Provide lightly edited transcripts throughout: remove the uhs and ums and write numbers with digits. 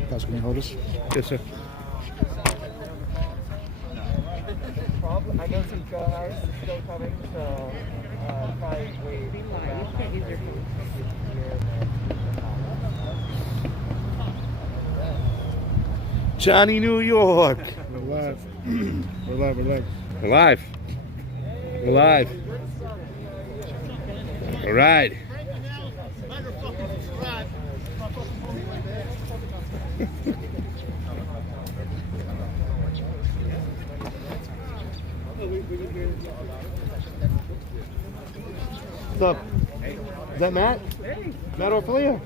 Pastor, can you hold us? Yes, sir. I know some Harris is still coming, so probably wait. Johnny, New York. We're live. We're live. We're live. We're live. We're live. All right. What's up? Is that Matt? Hey. Matt Orfalea?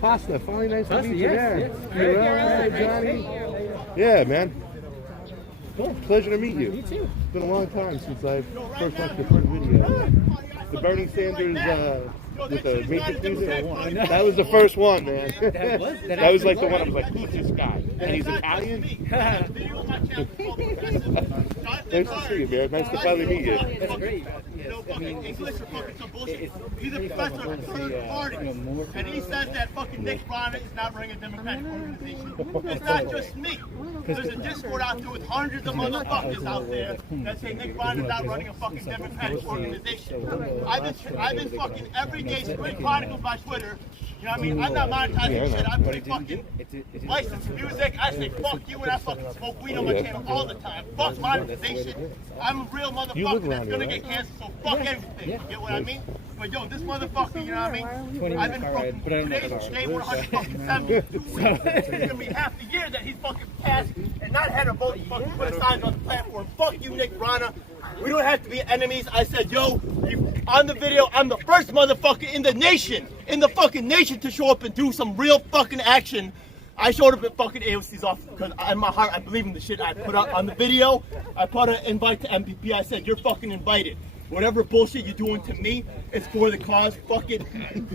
Pasta. Finally, nice to meet you there. Fiorella, Johnny. Yeah, man. Cool. Pleasure to meet you. Me too. It's been a long time since I first watched your first video. The Bernie Sanders with the Matrix music. That was the first one, man. That was like the one I was like, who's this guy? And he's Italian? Nice to see you, man. Nice to finally meet you. That's great. I mean, English are fucking some bullshit. He's a professor of third party, and he says that fucking Nick Brana is not running a Democratic organization. It's not just me. There's a Discord out there with hundreds of motherfuckers out there that say Nick Brana is not running a fucking Democratic organization. I've been fucking every day spring chronicles by Twitter. You know what I mean? I'm not monetizing shit. I'm putting fucking licensed music. I say fuck you and I fucking smoke weed on my channel all the time. Fuck monetization. I'm a real motherfucker that's gonna get canceled, so fuck everything. You get what I mean? But yo, this motherfucker, you know what I mean? I've been fucking today's day 172. It's gonna be half the year that he's fucking passed and not had a vote to fucking put a sign on the platform. Fuck you, Nick Brana. We don't have to be enemies. I said, yo, on the video, I'm the first motherfucker in the nation, in nation to show up and do some real fucking action. I showed up at fucking AOC's office because in my heart, I believe in the shit I put out on the video. I put an invite to MPP. I said, you're fucking invited. Whatever bullshit you're doing to me, it's for the cause. Fuck it.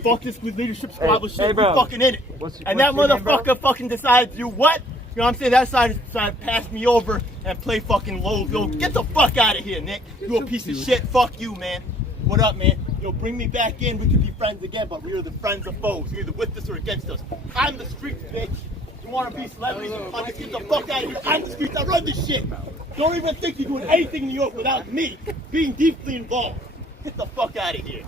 Fuck this leadership squabble shit. You're fucking in it. And that motherfucker fucking decided to do what? You know what I'm saying? That side decided to pass me over and play fucking low. Yo, get the fuck out of here, Nick. You a piece of shit. Fuck you, man. What up, man? Yo, bring me back in. We can be friends again, but we are the friends of foes. You're either with us or against us. I'm the streets, bitch. You want to be celebrities and fucking get the fuck out of here. I'm the streets. I run this shit. Don't even think you're doing anything in New York without me being deeply involved. Get the fuck out of here.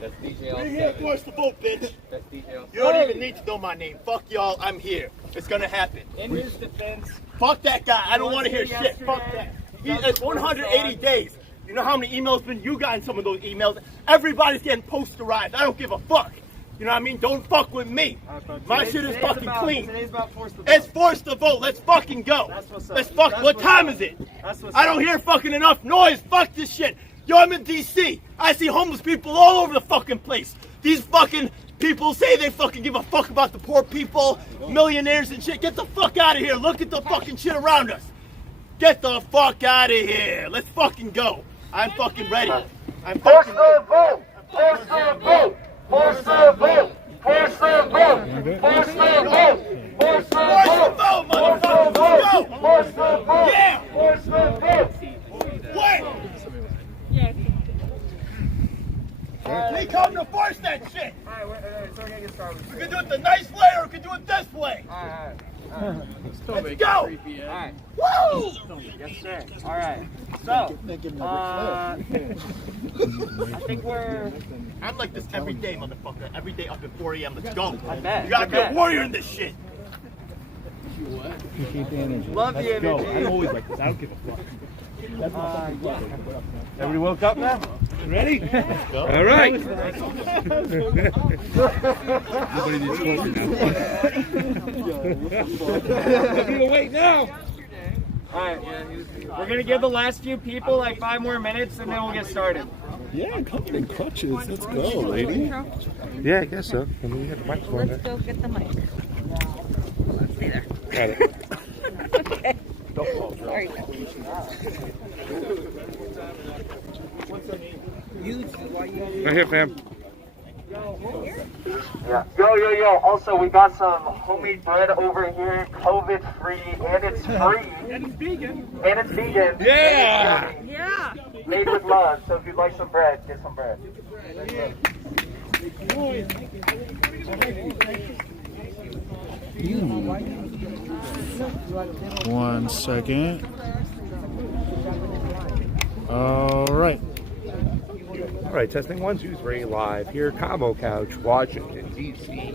That's DJ. You're here for us to vote, bitch. You don't even need to know my name. Fuck y'all. I'm here. It's gonna happen. In his defense, fuck that guy. I don't want to hear shit. Fuck that. It's 180 days. You know how many emails been you got in some of those emails? Everybody's getting posterized. I don't give a fuck. You know what I mean? Don't fuck with me. My shit is fucking clean. It's forced to vote. Let's fucking go. Let's fuck. What time is it? I don't hear fucking enough noise. Fuck this shit. Yo, I'm in DC. I see homeless people all over the fucking place. These fucking people say they fucking give a fuck about the poor people, millionaires and shit. Get the fuck out of here. Look at the fucking shit around us. Get the fuck out of here. Let's fucking go. I'm fucking ready. I'm fucking ready. Force the vote! Force the vote! Force the vote! Force the vote! Force the vote! Motherfucker! Force the vote! Yeah! Force the vote! Wait! We come to force that shit! Alright, so we're gonna get started. We can do it the nice way or we can do it this way! Alright. Let's go! Alright. Woo! Yes, sir. Alright. So, I think I'm like this every day, motherfucker. Every day up at 4 a.m. Let's go. I bet. You gotta be a warrior in this shit. Love the energy. I'm always like this. I don't give a fuck. Everybody woke up now? Ready? Let's go. All right. Nobody needs coffee now. Wait now. Alright, we're gonna give the last few people like 5 more minutes and then we'll get started. Yeah, come in crutches. Let's go, lady. Yeah, I guess so. I mean, we have the microphone. Let's go get the mic. Stay there. Got it. Okay. Sorry. Right here, fam. Yeah. Yo. Also, we got some homemade bread over here, COVID free, and it's free. And it's vegan. And it's vegan. Yeah! Yeah. Made with love. So if you'd like some bread, get some bread. 1 second. All right. All right, testing 1, 2, 3, live here, Convo Couch, Washington, D.C.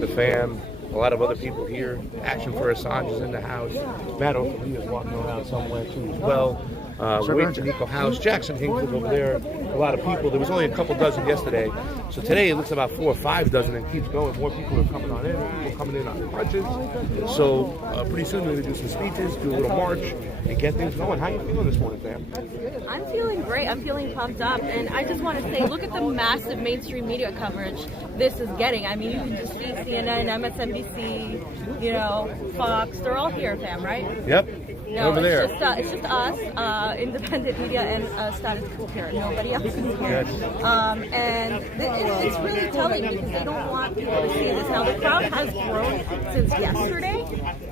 The fam, a lot of other people here. Action for Assange is in the house. Matt O'Flynn is walking around somewhere too as well. We're waiting for Niko house. Jackson Hinkle's over there. A lot of people. There was only a couple dozen yesterday. So today it looks about 4 or 5 dozen and keeps going. More people are coming on in. People coming in on crutches. So pretty soon we're going to do some speeches, do a little march, and get things going. How are you feeling this morning, fam? I'm feeling great. I'm feeling pumped up. And I just want to say, look at the massive mainstream media coverage this is getting. I mean, you can just see CNN, MSNBC, you know, Fox. They're all here, fam, right? Yep. No, over there. It's just us, independent media, and status quo here. Nobody else is here. And it's really telling because they don't want people to see this. Now, the crowd has grown since yesterday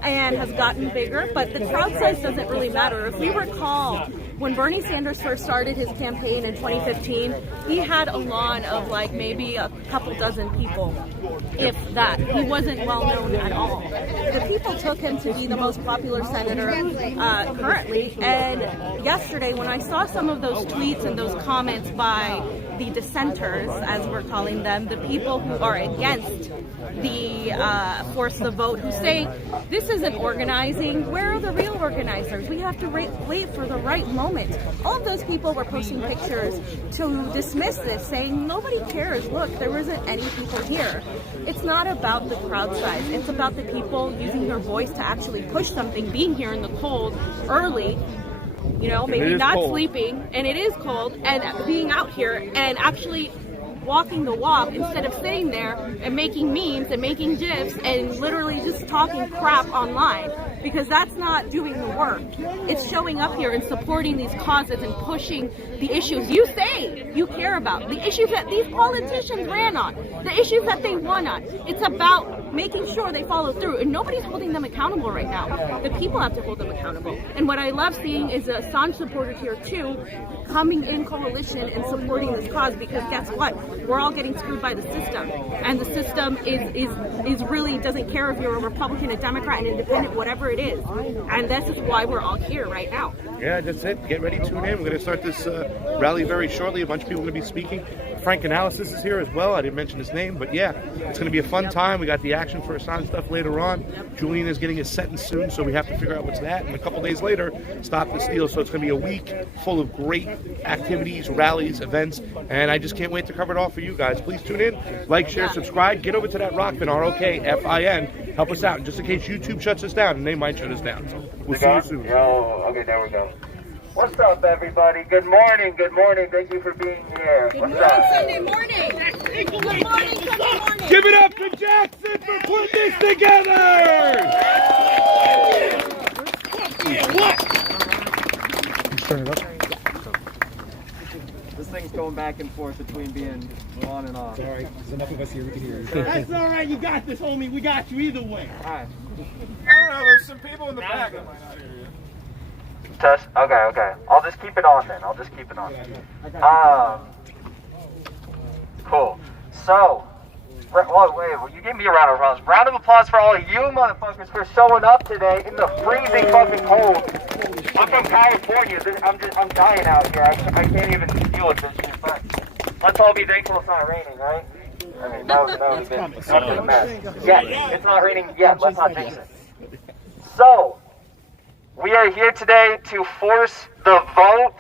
and has gotten bigger, but the crowd size doesn't really matter. If you recall, when Bernie Sanders first started his campaign in 2015, he had a lawn of like maybe a couple dozen people, if that. He wasn't well known at all. The people took him to be the most popular senator currently, and yesterday when I saw some of those tweets and those comments by the dissenters, as we're calling them, the people who are against the force the vote, who say this isn't organizing, where are the real organizers? We have to wait for the right moment. All of those people were posting pictures to dismiss this, saying nobody cares, look, there isn't any people here. It's not about the crowd size, it's about the people using their voice to actually push something, being here in the cold early, you know, maybe not sleeping, and it is cold, and being out here and actually walking the walk instead of sitting there and making memes and making gifs and literally just talking crap online, because that's not doing the work. It's showing up here and supporting these causes and pushing the issues you say you care about, the issues that these politicians ran on, the issues that they won on. It's about making sure they follow through, and nobody's holding them accountable right now. The people have to hold them accountable. And what I love seeing is Assange supporters here too, coming in coalition and supporting this cause, because guess what? We're all getting screwed by the system, and the system is really doesn't care if you're a Republican, a Democrat, an independent, whatever it is. And this is why we're all here right now. Yeah, that's it. Get ready, tune in. We're going to start this rally very shortly. A bunch of people are going to be speaking. Frank Analysis is here as well. I didn't mention his name, but yeah, it's going to be a fun time. We got the action for Assange stuff later on. Julian is getting his sentence soon, so we have to figure out what's that. And a couple days later, Stop the Steal. So it's going to be a week full of great activities, rallies, events, and I just can't wait to cover it all for you guys. Please tune in, like, share, subscribe. Get over to that Rokfin, ROKFIN. Help us out, just in case YouTube shuts us down, and they might shut us down. So we'll see you soon. Yo, okay, there we go. What's up, everybody? Good morning. Good morning. Thank you for being here. Good morning, Sunday morning. Good morning, Sunday morning. Give it up to Jackson for putting this together! Turn it up. This thing's going back and forth between being on and off. Sorry, there's enough of us here, we can hear you. That's all right. You got this, homie. We got you either way. Alright. I don't know, there's some people in the back that might not hear you. Test. Okay. I'll just keep it on then. Cool. So, wait, you gave me a round of applause. Round of applause for all of you motherfuckers for showing up today in the freezing fucking cold. I'm from California. I'm dying out here. I can't even deal with this shit, but let's all be thankful it's not raining, right? I mean, that would have been a mess. Yeah, it's not raining yet. Let's not jinx it. So, we are here today to force the vote.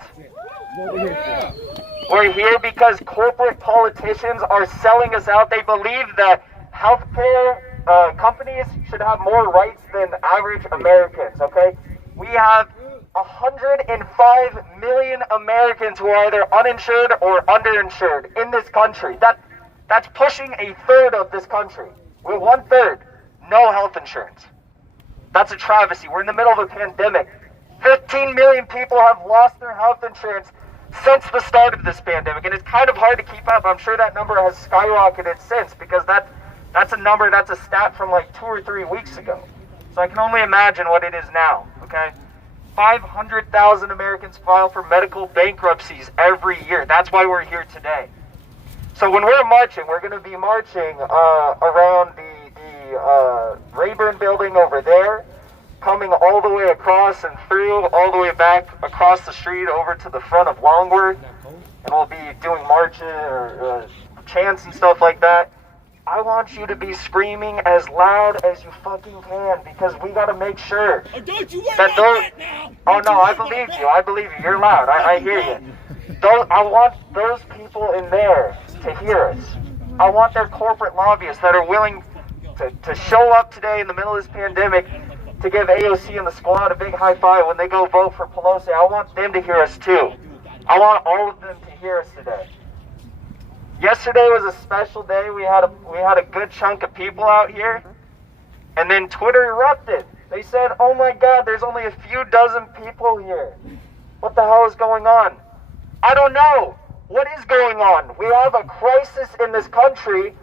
We're here because corporate politicians are selling us out. They believe that healthcare companies should have more rights than average Americans, okay? We have 105 million Americans who are either uninsured or underinsured in this country. That's pushing a third of this country. We're 1/3, no health insurance. That's a travesty. We're in the middle of a pandemic. 15 million people have lost their health insurance since the start of this pandemic, and it's kind of hard to keep up. I'm sure that number has skyrocketed since, because that's a stat from like 2 or 3 weeks ago. So I can only imagine what it is now, okay? 500,000 Americans file for medical bankruptcies every year. That's why we're here today. So when we're marching, we're going to be marching around the the Rayburn building over there, coming all the way across and through, all the way back across the street over to the front of Longworth, and we'll be doing marches or chants and stuff like that. I want you to be screaming as loud as you fucking can, because we gotta make sure that those... Oh no, I believe you. I believe you. You're loud. I hear you. I want those people in there to hear us. I want their corporate lobbyists that are willing to show up today in the middle of this pandemic to give AOC and the squad a big high five when they go vote for Pelosi. I want them to hear us too. I want all of them to hear us today. Yesterday was a special day. We had a good chunk of people out here, and then Twitter erupted. They said, "Oh my God, there's only a few dozen people here. What the hell is going on?" I don't know. What is going on? We have a crisis in this country,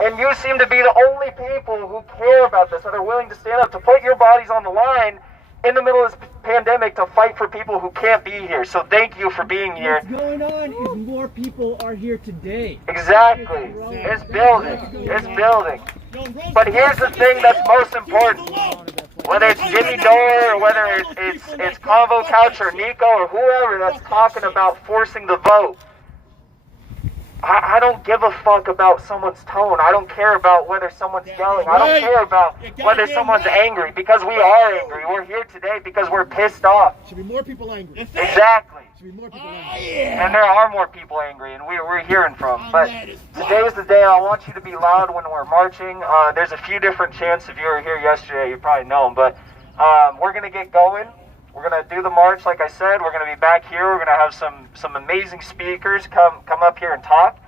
and you seem to be the only people who care about this, that are willing to stand up, to put your bodies on the line in the middle of this pandemic to fight for people who can't be here. So thank you for being here. What's going on is more people are here today. Exactly. It's building. It's building. But here's the thing that's most important. Whether it's Jimmy Dore or whether it's Convo Couch or Niko or whoever that's talking about forcing the vote, I don't give a fuck about someone's tone. I don't care about whether someone's yelling. I don't care about whether someone's angry, because we are angry. We're here today because we're pissed off. Should be more people angry. Exactly. Should be more people angry. And there are more people angry, and we're hearing from. But today's the day. I want you to be loud when we're marching. There's a few different chants. If you were here yesterday, you probably know them. But we're going to get going. We're going to do the march, like I said. We're going to be back here. We're going to have some amazing speakers come up here and talk.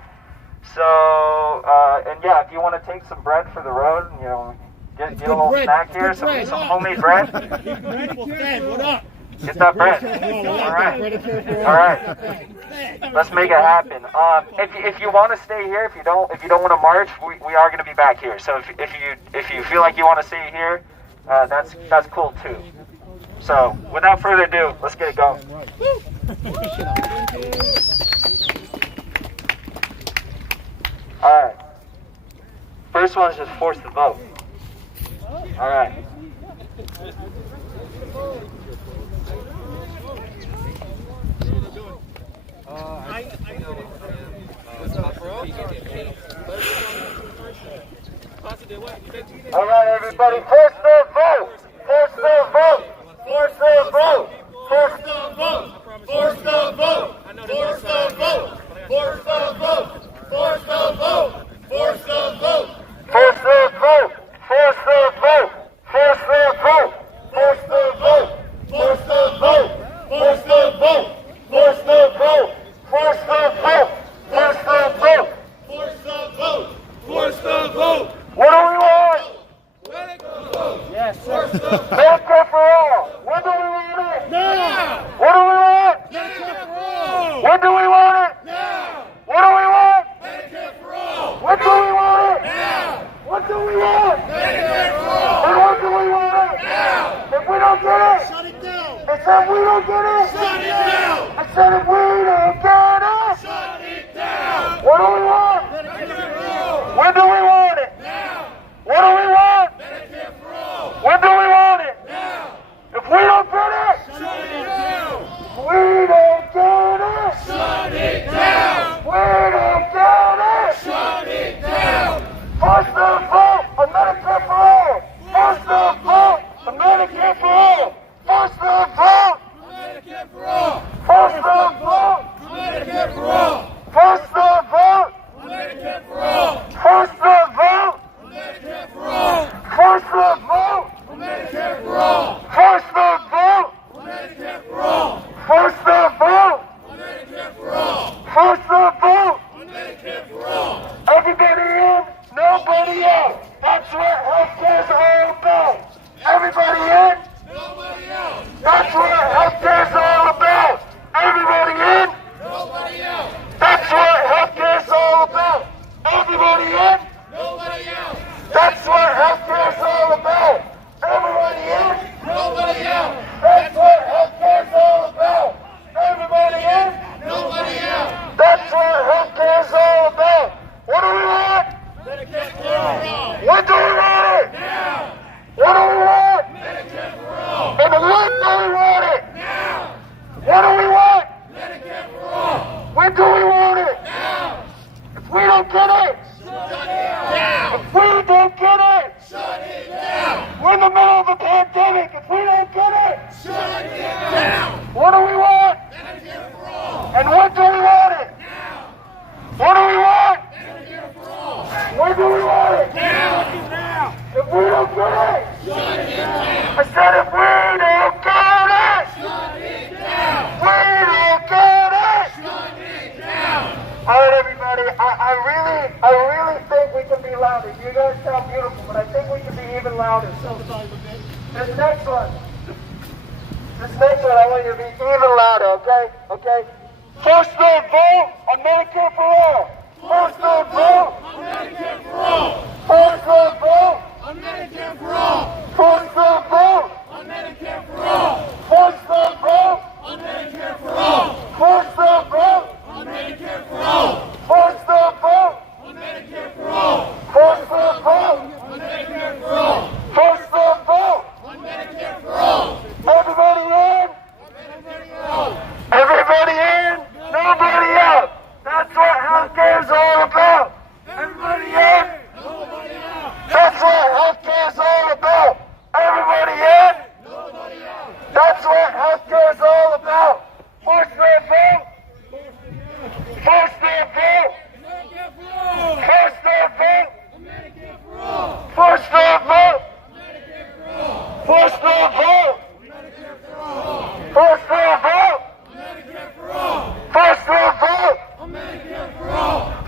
So, and yeah, if you want to take some bread for the road, you know, get a little snack here, some homemade bread. What up? Get that bread. All right. Let's make it happen. If you want to stay here, if you don't want to march, we are going to be back here. So if you feel like you want to stay here, that's cool too. So without further ado, let's get it going. All right. First one is just force the vote. All right. All right, everybody, force the vote. Force the vote. Force the vote. Force the vote. Force the vote. Force the vote. Force the vote. Force the vote! Force the vote! Force the vote! Force the vote! Force the vote! Force the vote! Force the vote! Force the vote! Force the vote! Force the vote! Force the vote! Force the vote! Force the vote! What do we want? Yes, sir. Medicare for all! When do we want it? Now! What do we want? Medicare for all! When do we want it? Now! What do we want? Medicare for all! What do we want it? Now! What do we want? Medicare for all! And what do we want it? Now! If we don't get it, shut it down! I said we don't get it, shut it down! I said if we don't get it, shut it down! What do we want? Medicare for all! When do we want it? Now! What do we want? Medicare for all! When do we want it? Now! If we don't get it, shut it down! We don't get it, shut it down! We don't get it, shut it down! Force the vote on Medicare for all! Force the vote on Medicare for all! Force the vote on Medicare for all! Force the vote on Medicare for all! Force the vote on Medicare for all! Force the I said if we don't get it, shut it down. We don't get it, shut it down. All right, everybody. I really think we can be louder. You guys sound beautiful, but I think we can be even louder. This next one, I want you to be even louder, okay? First the vote on Medicare for all. First the vote on Medicare for all. First the vote on Medicare for all. First the vote on Medicare for all. First the vote on Medicare for all. First the vote on Medicare for all. First the vote on Medicare for all. First the vote on Medicare for all. First the vote on Medicare for all. Everybody in? Everybody in? Nobody out. That's what healthcare is all about. Everybody in? Nobody out. That's what healthcare is all about. Everybody in? Nobody out. That's what healthcare is all about. First their vote. First their vote. First their vote. First their vote. First their vote. First their vote. First their vote.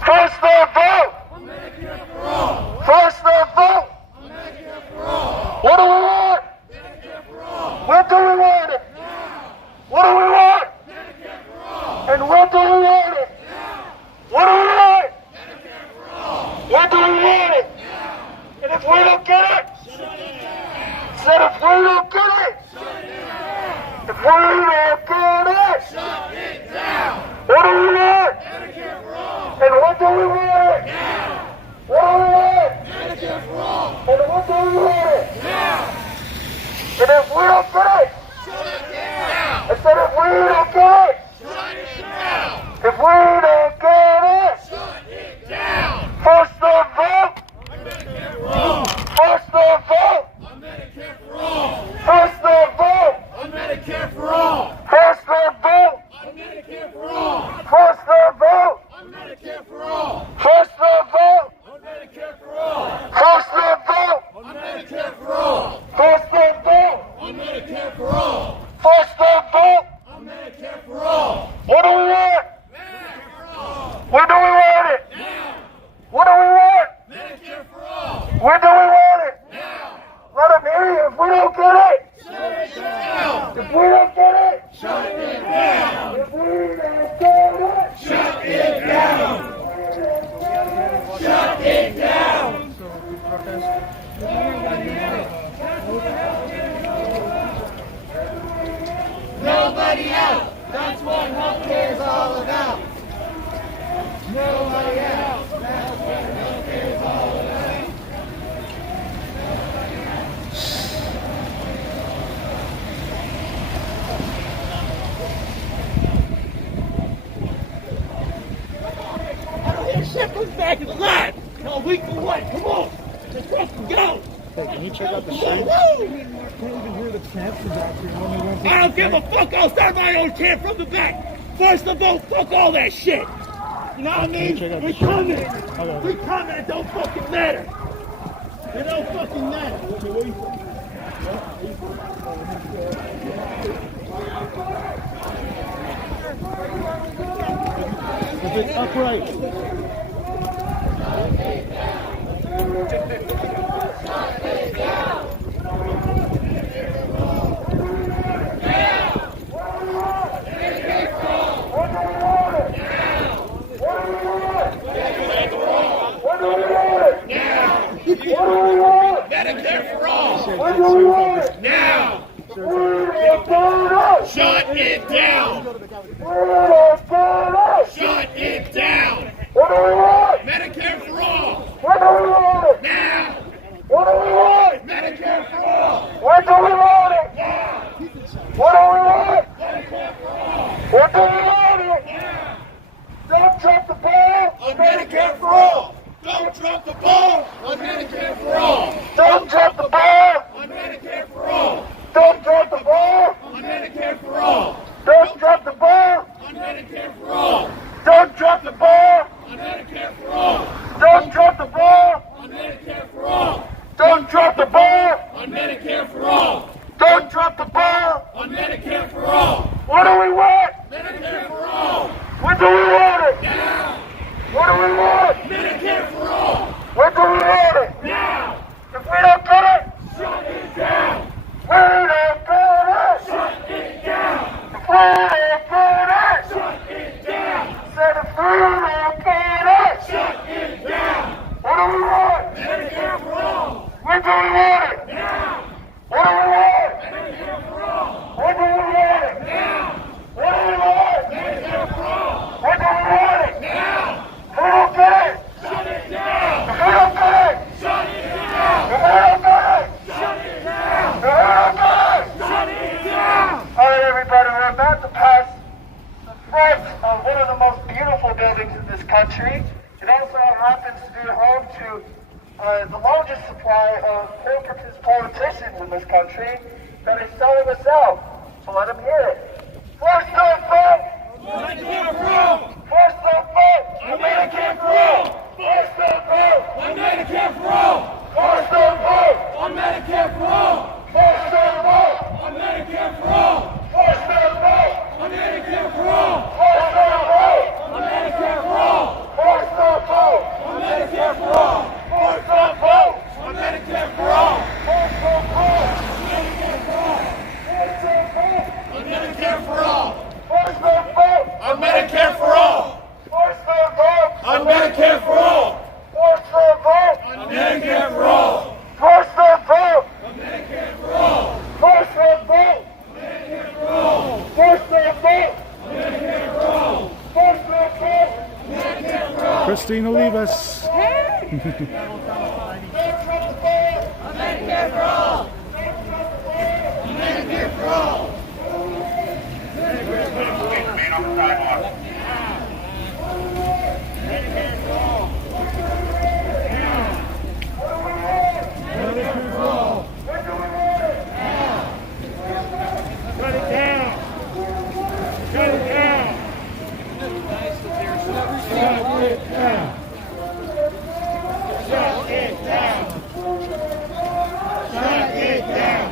First their vote. First their vote. What do we want? When do we want it? What do we want? And when do we want it? What do we want? When do we want it? And if we don't get it, said if we don't get it, if we don't get it, shut it down. What do we want? And what do we want? What do we want? And what do we want? And if we don't get it, shut it down. I said if we don't get it, shut it down. If we don't get it, shut it down. First the vote. First the vote. First the vote. Medicare for all. First the vote. Medicare for all. First the vote. Medicare for all. First the vote. Medicare for all. First the vote. Medicare for all. First the vote. Medicare for all. First the vote. Medicare for all. What do we want? Medicare for all. When do we want it? Now. What do we want? Medicare for all. When do we want it? Now. Let them hear you. If we don't get it, shut it down. If we don't get it, shut it down. If we don't get it, shut it down. Shut it down. Nobody else. That's what healthcare is all about. Nobody else. That's what healthcare is all about. Shit comes back and live. No, week for what? Come on. Let's fucking go. Hey, can you check out the stream? Can't even hear the chants I don't give a fuck. I'll start my own chant from the back. First of all, fuck all that shit. You know what I mean? We coming. We coming. It don't fucking matter. It don't fucking matter. Okay, what do you think? Is it upright? Medicare for all. Now. Shut it down. Shut it down. What do we want? Medicare for all. What do we want it? Now. What do we want? Medicare for all. What do we want it? Now. What do we want? Medicare for all. What do we want it? Now. Don't drop the ball on Medicare for all. Don't drop the ball on Medicare for all. Don't drop the ball on Medicare for all. Don't drop the ball on Medicare for all. Don't drop the ball on Medicare for all. Don't drop the ball on Medicare for all. Don't drop the ball on Medicare for all. Don't drop the ball on Medicare for all. Don't drop the ball On Medicare for all. What do we want? Medicare for all. When do we want it? Now. What do we want? Medicare for all. When do we want it? Now. If we don't get it, Shut it down. we don't get it. Shut it down. If we don't get it, Shut it down. said if we don't get it, Shut it down. what do we want? Medicare for all. When do we want it? Now. What do we want? Medicare for all. When do we want it? Now. What do we want? Medicare for all. When do we want it? Now. If we don't get it, Shut it down. if we don't get it, Shut it down. if we don't get it, Shut it down. if we don't get it. Shut it down. All right, everybody, we're about to pass the front of one of the most beautiful buildings in this country. It also happens to be home to the largest supply of corporatist politicians in this country that is selling us out. So let them hear it. First up, vote! Medicare for all. First up, vote! Medicare for all. First up, vote! Medicare for all. First up, vote! On Medicare for all. First up, vote! On Medicare for all. First up, vote! On Medicare for all. First up, vote! On Medicare for all. First up, vote! On Medicare for all. First up, vote! On Medicare for all. First up, vote! On Medicare for all. First up, vote! On Medicare for all. First up, vote! On Medicare for all. First up, vote! On Medicare for all. First up, vote! On Medicare for all. First up, vote! Medicare for all. First up, vote! Medicare for all. First up, vote! Medicare for all. Christina, leave us. On Medicare for all. On Medicare for all. Shut it down. Shut it down. Shut it down. Shut it down. Shut it down.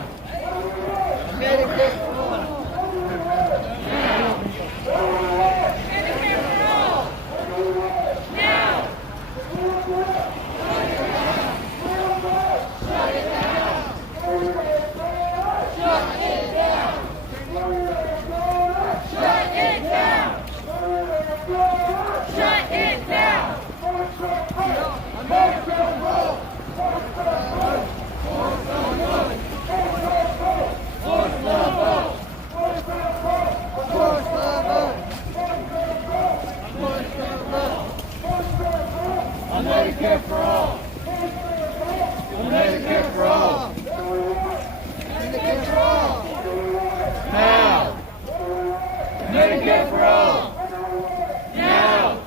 Medicare for all. Medicare for all. Now. Shut it down. Shut it down. Shut it down. Shut it down. Medicare for all. Medicare for all. Medicare for all. Now. Medicare for all. Now.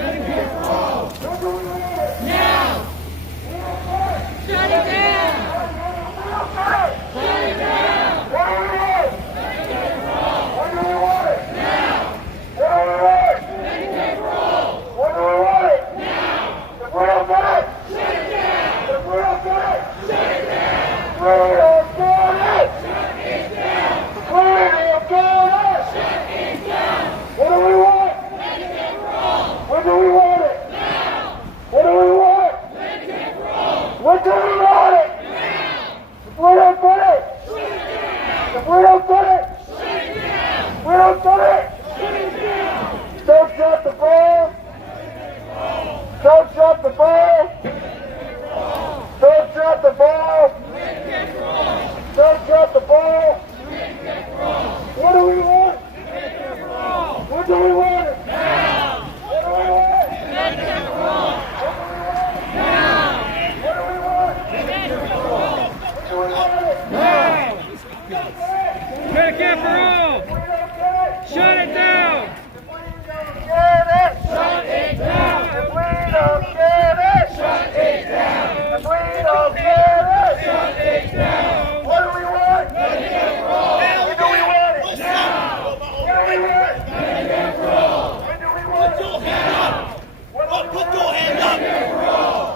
Medicare for all. Now. Shut it down. Shut it down. Medicare for all. Now. Medicare for all. Now. If we don't get it, Shut it down. if we don't get it, Shut it down. we don't get it. Shut it down. We don't get it. Shut it down. What do we want? Medicare for all. When do we want it? Now. What do we want? Medicare for all. When do we want it? Now. If we don't get it, Shut it down. if we don't get it, Shut it down. we don't get it. Shut it down. Don't drop the ball. Don't drop the ball. Don't drop the ball. Medicare for all. Don't drop the ball. Medicare for all. What do we want? Medicare for all. When do we want it? Now. What do we want? Medicare for all. Now. What do we want? Medicare for all. Do we want it? Now. Medicare for all. Shut it down. Get it? Shut it down. If we don't get it, Shut it down. if we don't get it, Shut it down. what do we want? Medicare for all. When do we want it? Now. When do we want it? Medicare for all. When do we want it? Now. Put your hand up. Medicare for all.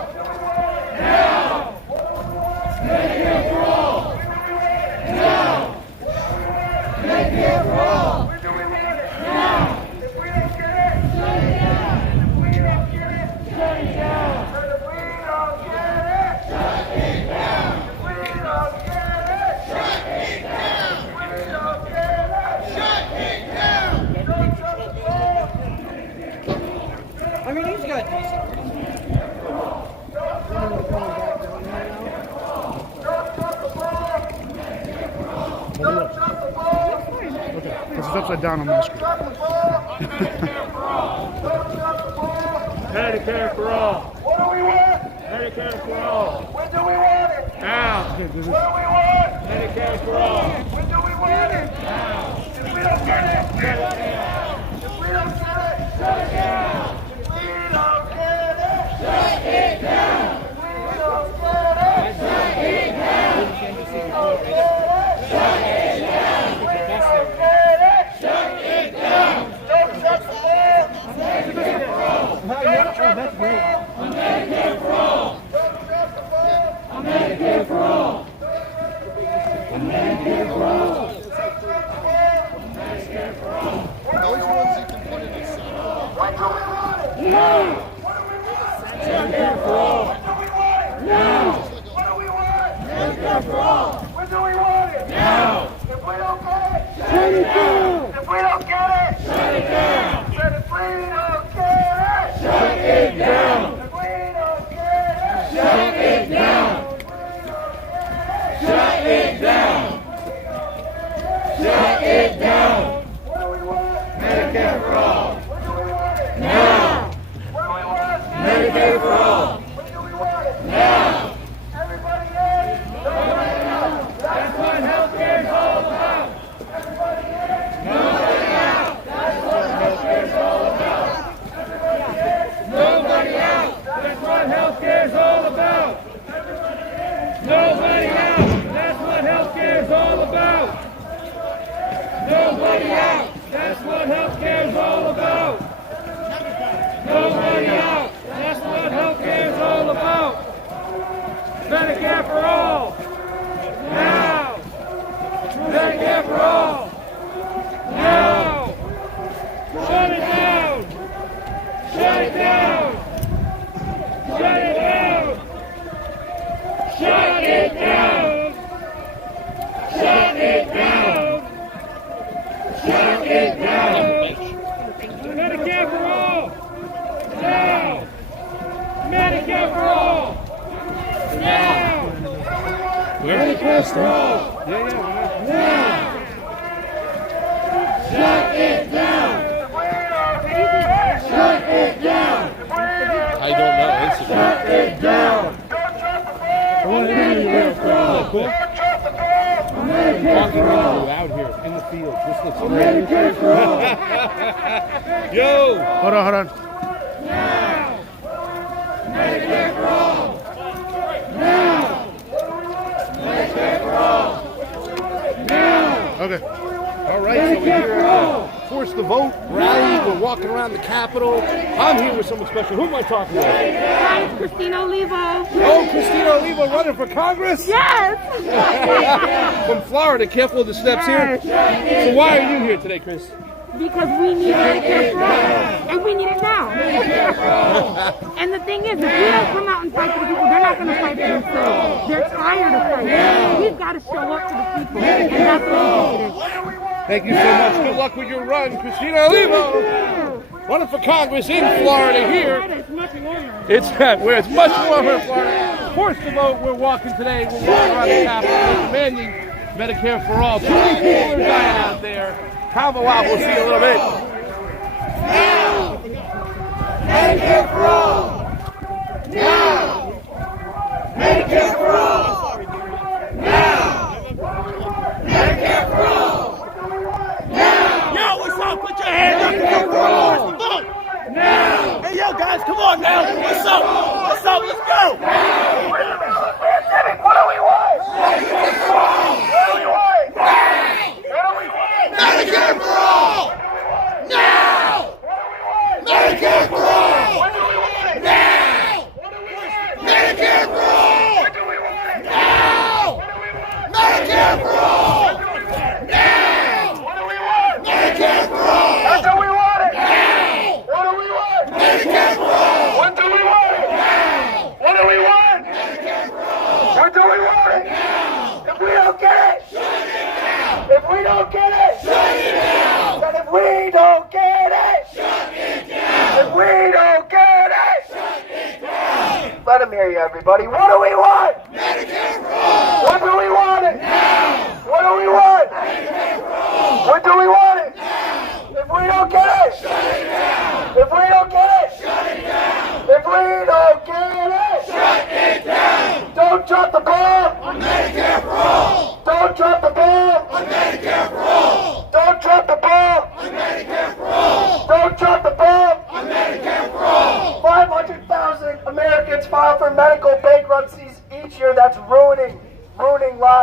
Now. Medicare for all. Hold it up. Okay, because it's upside down on my screen. Medicare for all. What do we want? Medicare for all. When do we want it? Now. What do we want? Medicare for all. When do we want it? Now. If we don't get it, Shut it down. if we don't get it, shut it down. If we don't get it, shut it down. If we don't get it, shut it down. If we don't get it, shut it down. If we don't get it, shut it down. Don't shut the door. Medicare for all. That's great. Medicare for all. Don't shut the door. Medicare for all. Medicare for all. Medicare for all. Which ones you can put in the center? When do we want it? Now. Medicare for all. When do we want it? Now. What do we want? Medicare for all. When do we want it? Now. If we don't get it, shut it down. If we don't get it, shut it down. Said if we don't get it, shut it down. If we don't get it, shut it down. Shut it down. Shut it down. What do we want? Medicare for all. When do we want it? Now. What do we want? Medicare for all. When do we want it? Now. Everybody in? Nobody out. That's what healthcare is all about. Everybody in? Nobody out. That's what healthcare is all about. Everybody in? Nobody out. That's what healthcare is all about. Nobody out. That's what healthcare is all about. Nobody out. That's what healthcare is all about. Nobody out. That's what healthcare is all about. Medicare for all. Now. Medicare for all. Now. Shut it down. Shut it down. Shut it down. Shut it down. Shut it down. Shut it down. Medicare for all. Now. Medicare for all. Now. Medicare for all. Now. Shut it down. Shut it down. I don't know. Shut it down. I want to interview you real quick. Is that cool? Walking around you out here in the field. This looks great. Yo! Hold on. Now. Medicare for all. Now. Medicare for all. Now. Okay. All right, so we're here at the Force the Vote rally. We're walking around the Capitol. I'm here with someone special. Who am I talking with? Hi, it's Christina Olivo. Oh, Christina Olivo running for Congress? Yes! From Florida. Careful of the steps here. So why are you here today, Chris? Because we need Medicare for all. And we need it now. And the thing is, if we don't come out and fight for the people, they're not going to fight for themselves. They're tired of fighting. We've got to show up to the people. And that's what we need. Thank you so much. Good luck with your run, Christina Olivo. Running for Congress in Florida here. It's where it's much warmer in Florida. Force the Vote. We're walking today. We're walking around the Capitol demanding Medicare for all. Too many people are dying out there. Convo Couch. We'll see you in a little bit. Now. Medicare for all. Now. Medicare for all. Now. Medicare for all. Now. Yo, what's up? Put your hands up. Medicare for all. Vote. Now. Hey, yo, guys, come on now. What's up? What's up? Let's go. What do we want? Medicare for all. What do we want? What do we want? Medicare for all. Now. Medicare for all. What do we want? Now. What do we want? Medicare for all. What do we want? Now. What do we want? Medicare for all. Now. What do we want? Medicare for all. How do we want it? Now. What do we want? Medicare for all. What do we want? Now. What do we want? Medicare for all. What do we want? Now. If we don't get it, Shut it down. if we don't get it, Shut it down. then if we don't get it, Shut it down. if we don't get it, Shut it down. let him hear you, everybody. What do we want? Medicare for all. What do we want? Now. What do we want?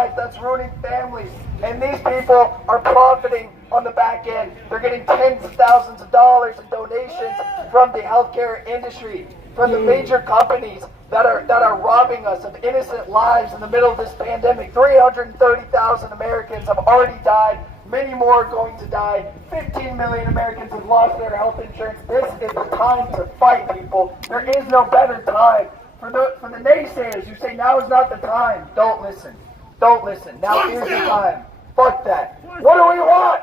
lives, that's ruining families. And these people are profiting on the back end. They're getting tens of thousands of dollars in donations from the healthcare industry, from the major companies that are robbing us of innocent lives in the middle of this pandemic. 330,000 Americans have already died. Many more are going to die. 15 million Americans have lost their health insurance. This is the time to fight, people. There is no better time. For the naysayers who say now is not the time, don't listen. Don't listen. Now is the time. Fuck that. What do we want?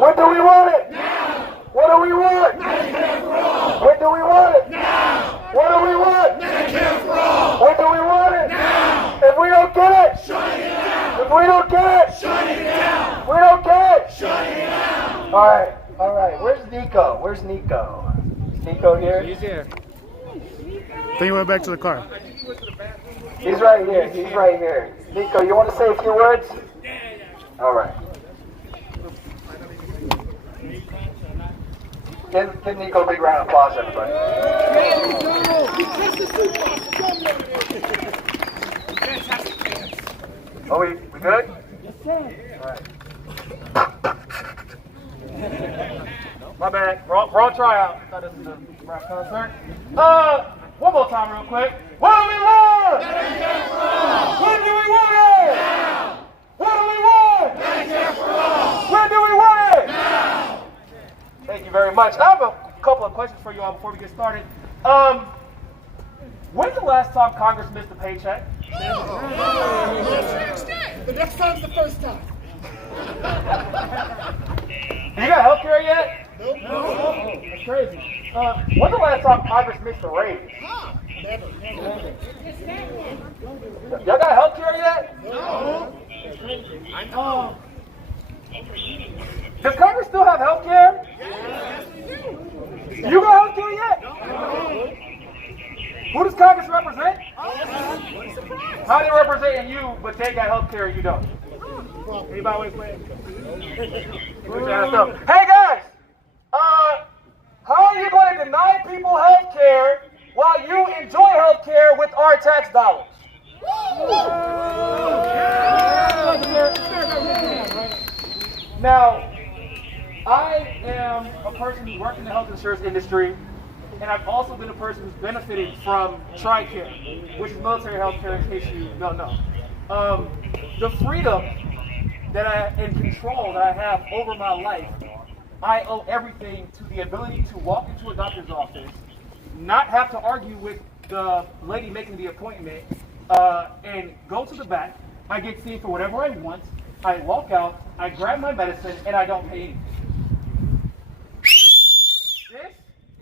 When do we want it? Now. What do we want? When do we want it? Now. What do we want? When do we want it? Now. If we don't get it, shut it down. If we don't get it, shut it down. If we don't get it, shut it down. All right. Where's Niko? Where's Niko? Is Niko here? He's here. Then he went back to the car. He's right here. He's right here. Niko, you want to say a few words? All right. Give Niko a big round of applause, everybody. Oh, we good? Yes, sir. All right. My bad. Wrong tryout. Thought this was a rap concert. One more time real quick. What do we want? When do we want it? Now. What do we want? When do we want it? Now. Thank you very much. I have a couple of questions for you all before we get started. When's the last time Congress missed a paycheck? The next time's the first time. You got health care yet? Nope. No. That's crazy. When's the last time Congress missed a raise? Never. Y'all got health care yet? No. I know. Does Congress still have health care? Yes. You got health care yet? No. Who does Congress represent? How they representing you, but they got health care and you don't? Anybody playing? Hey guys! How are you going to deny people health care while you enjoy health care with our tax dollars? Now, I am a person who works in the health insurance industry, and I've also been a person who's benefited from TRICARE, which is military health care in case you don't know. The freedom and control that I have over my life, I owe everything to the ability to walk into a doctor's office, not have to argue with the lady making the appointment, and go to the back. I get seen for whatever I want. I walk out, I grab my medicine, and I don't pay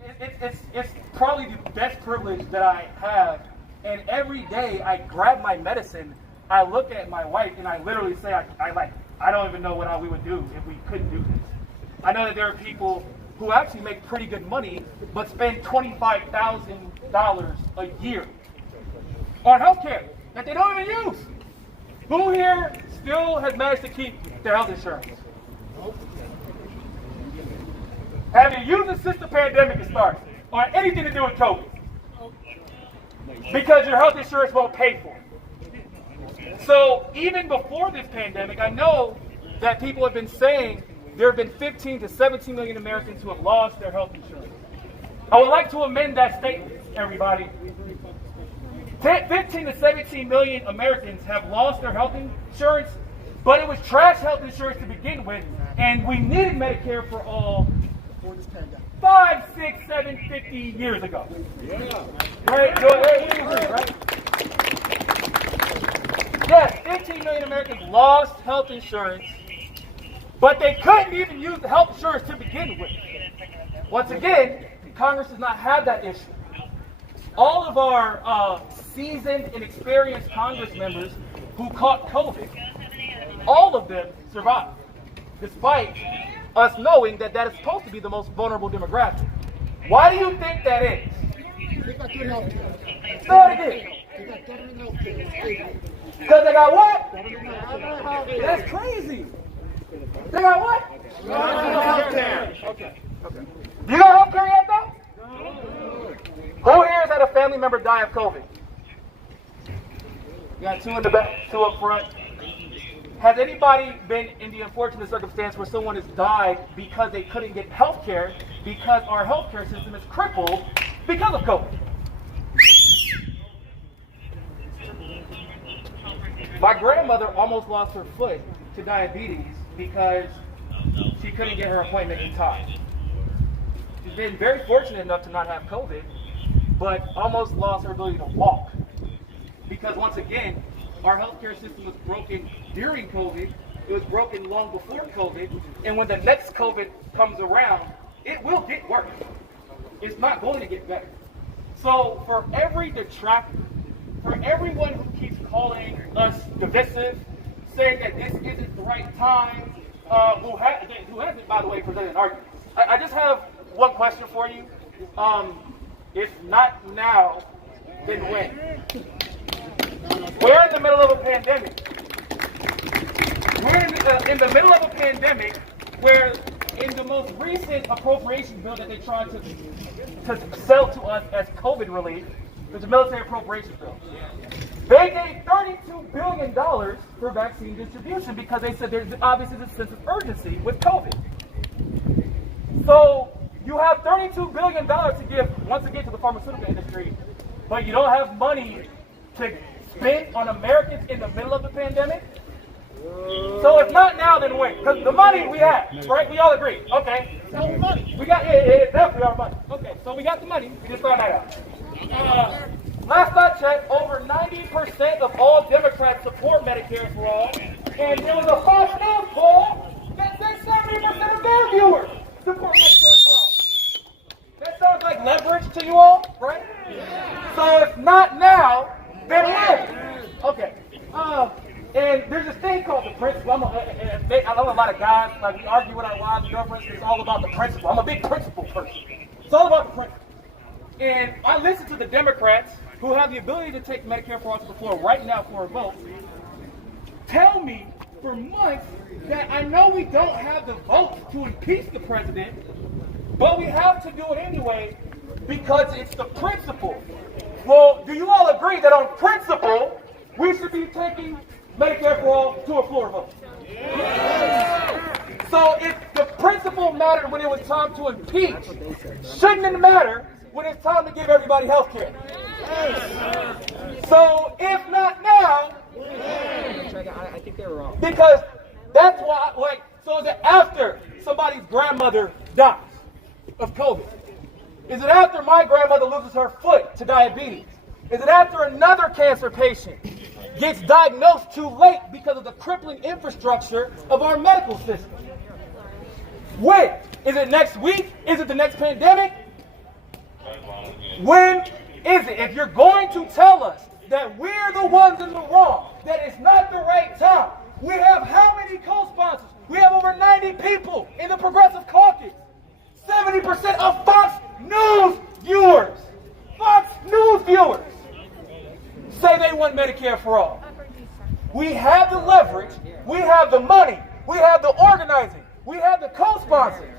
anything. It's probably the best privilege that I have. And every day I grab my medicine, I look at my wife, and I literally say, I don't even know what we would do if we couldn't do this. I know that there are people who actually make pretty good money, but spend $25,000 a year on health care that they don't even use. Who here still has managed to keep their health insurance? Have you used it since the pandemic started, or anything to do with COVID? Because your health insurance won't pay for it. So even before this pandemic, I know that people have been saying there have been 15 to 17 million Americans who have lost their health insurance. I would like to amend that statement, everybody. 15 to 17 million Americans have lost their health insurance, but it was trash health insurance to begin with, and we needed Medicare for all 5, 6, 7, 50 years ago. Yeah. Right? Right? Yes, 15 million Americans lost health insurance, but they couldn't even use the health insurance to begin with. Once again, Congress does not have that issue. All of our seasoned and experienced Congress members who caught COVID, all of them survived, despite us knowing that that is supposed to be the most vulnerable demographic. Why do you think that is? They got good health care. Say it again. They got government health care. Because they got what? Government health care. That's crazy. They got what? Government health care. Okay. You got health care yet, though? No. Who here has had a family member die of COVID? We got two in the back, two up front. Has anybody been in the unfortunate circumstance where someone has died because they couldn't get health care because our healthcare system is crippled because of COVID? My grandmother almost lost her foot to diabetes because she couldn't get her appointment in time. She's been very fortunate enough to not have COVID, but almost lost her ability to walk. Because once again, our healthcare system was broken during COVID, it was broken long before COVID, and when the next COVID comes around, it will get worse. It's not going to get better. So for every detractor, for everyone who keeps calling us divisive, saying that this isn't the right time, who hasn't, by the way, presented an argument. I just have one question for you. If not now, then when? We're in the middle of a pandemic. We're in the middle of a pandemic where in the most recent appropriation bill that they tried to sell to us as COVID relief, there's a military appropriations bill. They gave $32 billion for vaccine distribution because they said there's obviously a sense of urgency with COVID. So you have $32 billion to give, once again, to the pharmaceutical industry, but you don't have money to spend on Americans in the middle of the pandemic? So if not now, then when? Because the money we have, right? We all agree. Okay. It's our money. We got, it's definitely our money. Okay, so we got the money. We just found that out. Last I checked, over 90% of all Democrats support Medicare for all. And there was a Fox News poll that said 70% of their viewers support Medicare for all. That sounds like leverage to you all, right? So if not now, then when? Okay. And there's this thing called the principle. I know a lot of guys, like we argue with our wives and girlfriends, it's all about the principle. I'm a big principle person. It's all about the principle. And I listen to the Democrats who have the ability to take Medicare for all to the floor right now for a vote, tell me for months that I know we don't have the votes to impeach the president, but we have to do it anyway because it's the principle. Well, do you all agree that on principle, we should be taking Medicare for all to a floor vote? Yes. So if the principle mattered when it was time to impeach, shouldn't it matter when it's time to give everybody health care? Yes. So if not now, I think they were wrong. Because that's why, like, so is it after somebody's grandmother dies of COVID? Is it after my grandmother loses her foot to diabetes? Is it after another cancer patient gets diagnosed too late because of the crippling infrastructure of our medical system? When? Is it next week? Is it the next pandemic? When is it? If you're going to tell us that we're the ones in the wrong, that it's not the right time, we have how many co-sponsors? We have over 90 people in the Progressive Caucus. 70% of Fox News viewers, say they want Medicare for all. We have the leverage, we have the money, we have the organizing, we have the co-sponsors.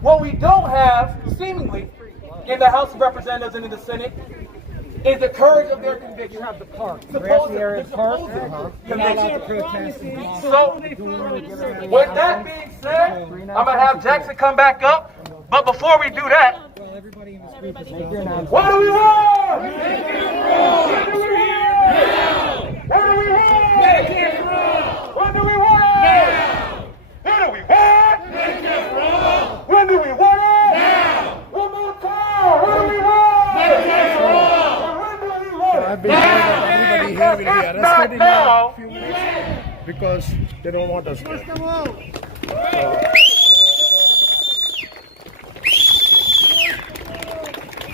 What we don't have, seemingly, in the House of Representatives and in the Senate, is the courage of their conviction. You have the park. So, with that being said, I'm going to have Jackson come back up. But before we do that, what do we want? What do we want? What do we want? What do we want? What do we want? When do we want it? Now. One more time. What do we want? When do we want it? I've been hearing everybody here. That's getting a few minutes because they don't want us there.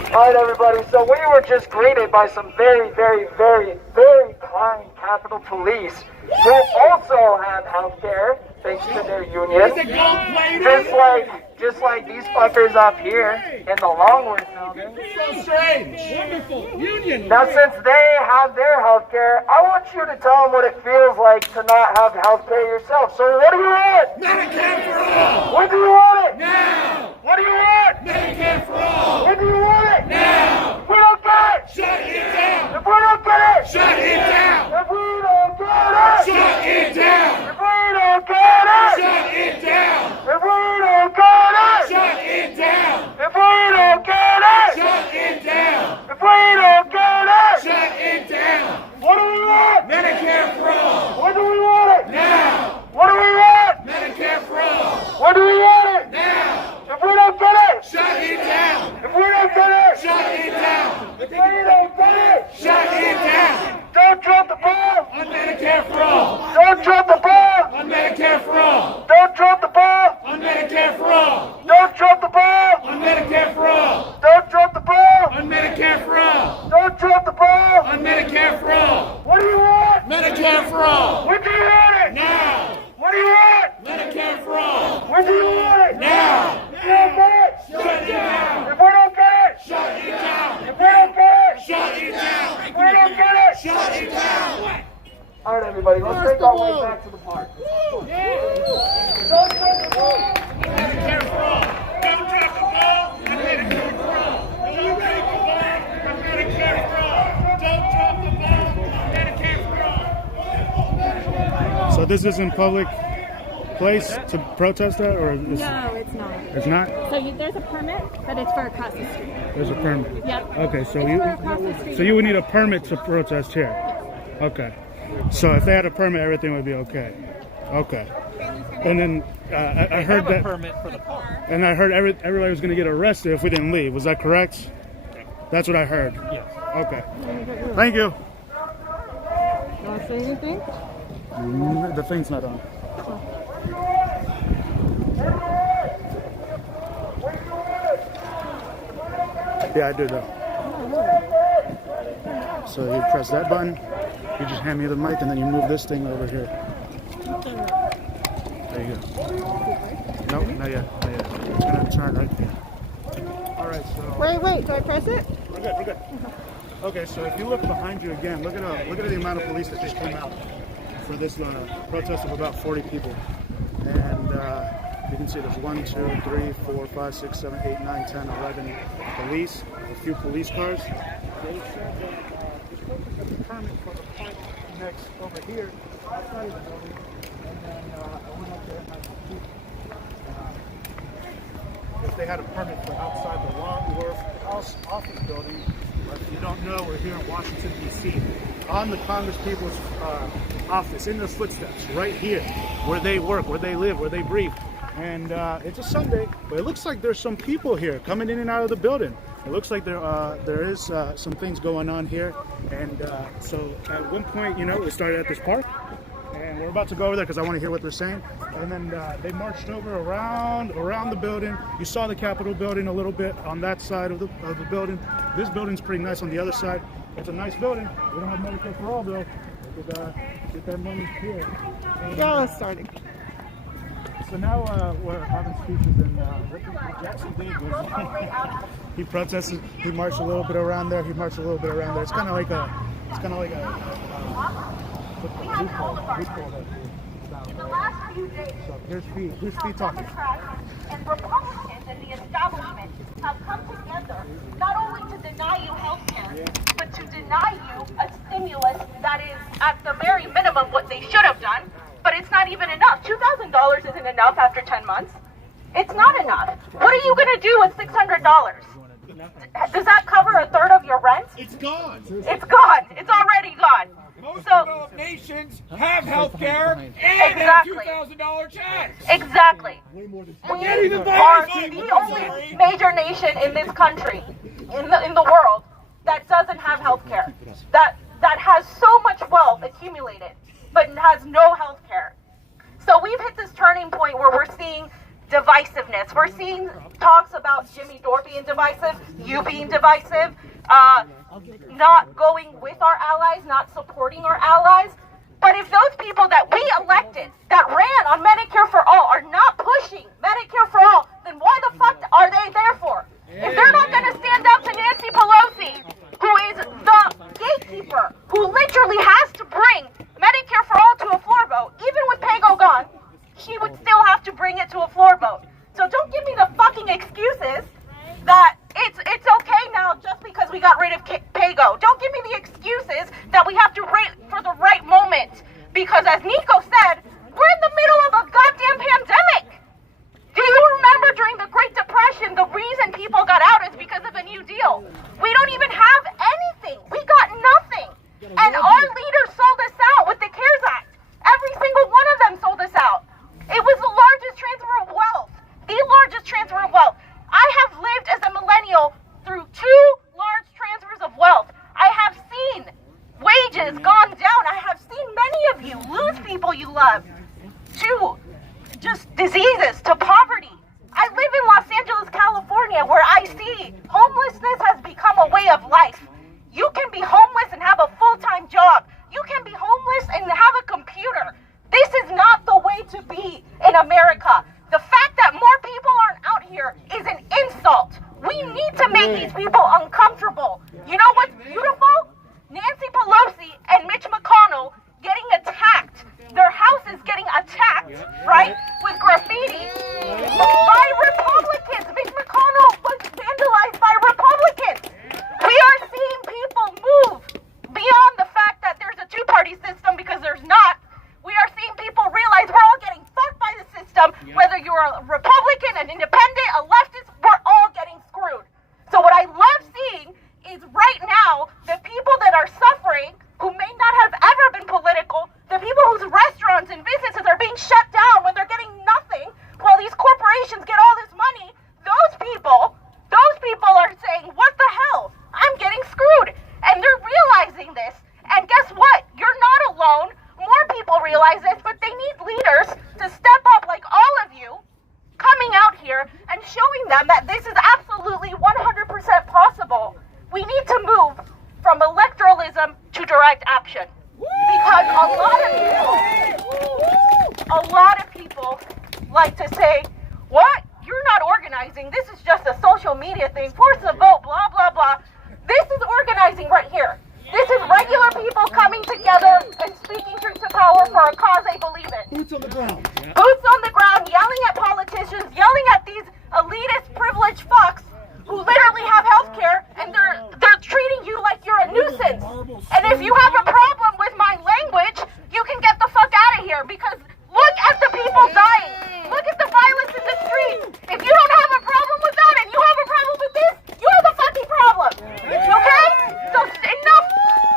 Alright everybody, so we were just greeted by some very, very, very, very kind Capitol Police who also have health care thanks to their union. Just like these fuckers up here in the Longworth building. So strange. Wonderful. Union. Now since they have their health care, I want you to tell them what it feels like to not have health care yourself. So what do you want? Medicare for all. When do you want it? Now. What do you want? Medicare for all. When do you want it? Now. We don't get it. shut it down. If we don't get it, Shut it down. if we don't get it, Shut it down. if we don't get it, Shut it down. if we don't get it, Shut it down. if we don't get it, Shut it down. if we don't get it, Shut it down. what do we want? Medicare for all. When do we want it? Now. What do we want? Medicare for all. When do we want it? Now. If we don't get it, Shut it down. if we don't get it, Shut it down. if we don't get it, Shut it down. don't drop the ball. On Medicare for all. Don't drop the ball. On Medicare for all. Don't drop the ball. On Medicare for all. Don't drop the ball. On Medicare for all. Don't drop the ball. On Medicare for all. Don't drop the ball. On Medicare for all. What do you want? Medicare for all. When do you want it? Now. What do you want? Medicare for all. When do you want it? Now. If you don't get it, Shut it down. if we don't get it, Shut it down. if we don't get it, Shut it down. if we don't get it. Shut it down. All right, everybody, let's take our way back to the park. Don't drop the ball. Medicare for all. Don't drop the ball. On Medicare for all. Don't drop the ball. On Medicare for all. Don't drop the ball. On Medicare for all. So this isn't public place to protest that, or is No, it's not. it's not? So there's a permit, but it's for across the street. There's a permit. Yep. Okay, so It's for across the street. you would need a permit to protest here. Okay. So if they had a permit, everything would be okay. Okay. And then I heard that. Permit for the park. And I heard everybody was going to get arrested if we didn't leave. Was that correct? That's what I heard. Yes. Okay. Thank you. You want to say anything? The thing's not on. Yeah, I do though. So you press that button, you just hand me the mic, and then you move this thing over here. There you go. Nope, not yet. Not yet. It's gonna turn right there. All right, so Wait, do I press it? we're good. We're good. Okay, so if you look behind you again, look at the amount of police that just came out for this protest of about 40 people, and you can see there's 1, 2, 3, 4, 5, 6, 7, 8, 9, 10, 11 police, a few police cars. They said that you're supposed to get the permit for the park next over here, outside of the building, and then I went up there and I see if they had a permit for outside the Long Wharf office building. But if you don't know, we're here in Washington, D.C., on the Congress People's office, in their footsteps, right here, where they work, where they live, where they breathe. And it's a Sunday, but it looks like there's some people here coming in and out of the building. It looks like there is some things going on here. And so at one point, we started at this park, and we're about to go over there because I want to hear what they're saying. And then they marched over around the building. You saw the Capitol building a little bit on that side of the building. This building's pretty nice on the other side. It's a nice building. We don't have Medicare for all though. We could get that money here. Yeah, it's starting. So now we're having speeches, and Jackson Dave he protested. He marched a little bit around there. It's kind of like a loophole. In the last few days, So here's Pete talking. Democrats and Republicans and the establishment have come together not only to deny you health care, but to deny you a stimulus that is at the very minimum what they should have done. But it's not even enough. $2,000 isn't enough after 10 months. It's not enough. What are you going to do with $600? Does that cover a third of your rent? It's gone. It's gone. It's already gone. Most So, developed nations have health care and Exactly. have $2,000 checks. exactly. We even buy are anything. the only major nation in this country, in the world, that doesn't have health care. That has so much wealth accumulated, but has no health care. So we've hit this turning point where we're seeing divisiveness. We're seeing talks about Jimmy Dore being divisive, you being divisive, not going with our allies, not supporting our allies. But if those people that we elected, that ran on Medicare for all, are not pushing Medicare for all, then why the fuck are they there for? If they're not going to stand up to Nancy Pelosi, who is the gatekeeper, who literally has to bring Medicare for all to a floor vote, even with PAYGO gone, she would still have to bring it to a floor vote. So don't give me the fucking excuses that it's okay now just because we got rid of PAYGO. as Niko said, we're in the middle of a goddamn pandemic. Do you remember during the Great Depression, the reason people got out is because of a New Deal? We don't even have anything. We got nothing. And our leaders sold us out with the CARES Act. Every single one of them sold us out. It was the largest transfer of wealth. The largest transfer of wealth. I have lived as a millennial through 2 large transfers of wealth. I have seen wages gone down. I have seen many of you lose people you love to just diseases, to poverty. I live in Los Angeles, California, where I see homelessness has become a way of life. You can be homeless and have a full-time job. You can be homeless and have a computer. This is not the way to be in America. The fact that more people aren't out here is an insult. We need to make these people uncomfortable. You know what's beautiful? Nancy Pelosi and Mitch McConnell getting attacked. Their house is getting attacked, right, with graffiti by Republicans. Mitch McConnell was vandalized by Republicans. We are seeing people move beyond the fact that there's a two-party system, because there's not. We are seeing people realize we're all getting fucked by the system. Whether you're a Republican, an independent, a leftist, we're all getting screwed. So what I love seeing is right now, the people that are suffering, who may not have ever been political, the people whose restaurants and businesses are being shut down when they're getting nothing, while these corporations get all this money, those people are saying, what the hell? I'm getting screwed. And they're realizing this. And guess what? You're not alone. More people realize this, but they need leaders to step up, like all of you, coming out here and showing them that this is absolutely 100% possible. We need to move from electoralism to direct action. Because a lot of people like to say, what? You're not organizing. This is just a social media thing. Force the vote, blah, blah, blah. This is organizing right here. This is regular people coming together and speaking truth to power for a cause they believe in. Boots on the ground. Boots on the ground, yelling at politicians, yelling at these elitist privileged fucks who literally have health care, and they're treating you like you're a nuisance. And if you have a problem with my language, you can get the fuck out of here, because look at the people dying. Look at the violence in the streets. If you don't have a problem with that and you have a problem with this, you have a fucking problem. Okay? So enough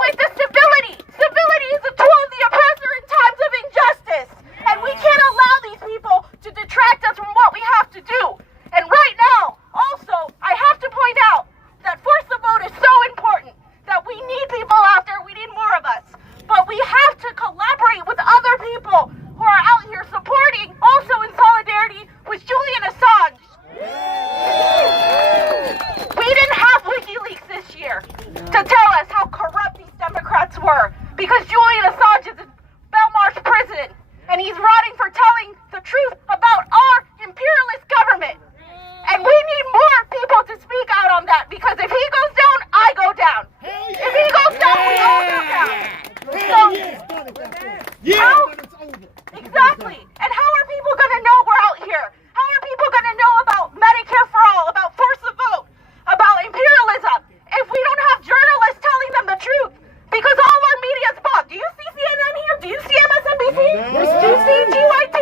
with the civility. Civility is a tool of the oppressor in times of injustice. And we can't allow these people to detract us from what we have to do. And right now, also, I have to point out that force the vote is so important, that we need people out there. We need more of us. But we have to collaborate with other people who are out here supporting, also in solidarity with Julian Assange. We didn't have WikiLeaks this year to tell us how corrupt these Democrats were, because Julian Assange is in Belmarsh prison, and he's rotting for telling the truth about our imperialist government. And we need more people to speak out on that, because if he goes down, I go down. If he goes down, we all go down. Exactly. And how are people going to know we're out here? How are people going to know about Medicare for all, about force the vote, about imperialism, if we don't have journalists telling them the truth? Because all our media is bought. Do you see CNN here? Do you see MSNBC? Do you see GYT?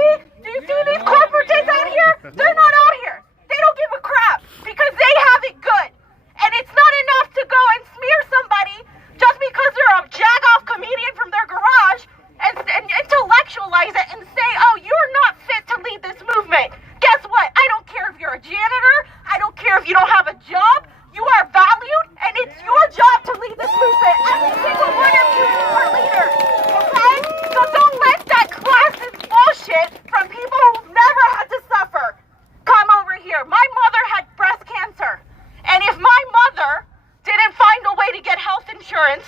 Do you see these corporates out here? They're not out here. They don't give a crap, because they have it good. And it's not enough to go and smear somebody just because they're a jag-off comedian from their garage and intellectualize it and say, oh, you're not fit to lead this movement. Guess what? I don't care if you're a janitor. I don't care if you don't have a job. You are valued, and it's your job to lead this movement. Every single one of you are leaders, okay? So don't let that classist bullshit from people who've never had to suffer come over here. My mother had breast cancer, and if my mother didn't find a way to get health insurance,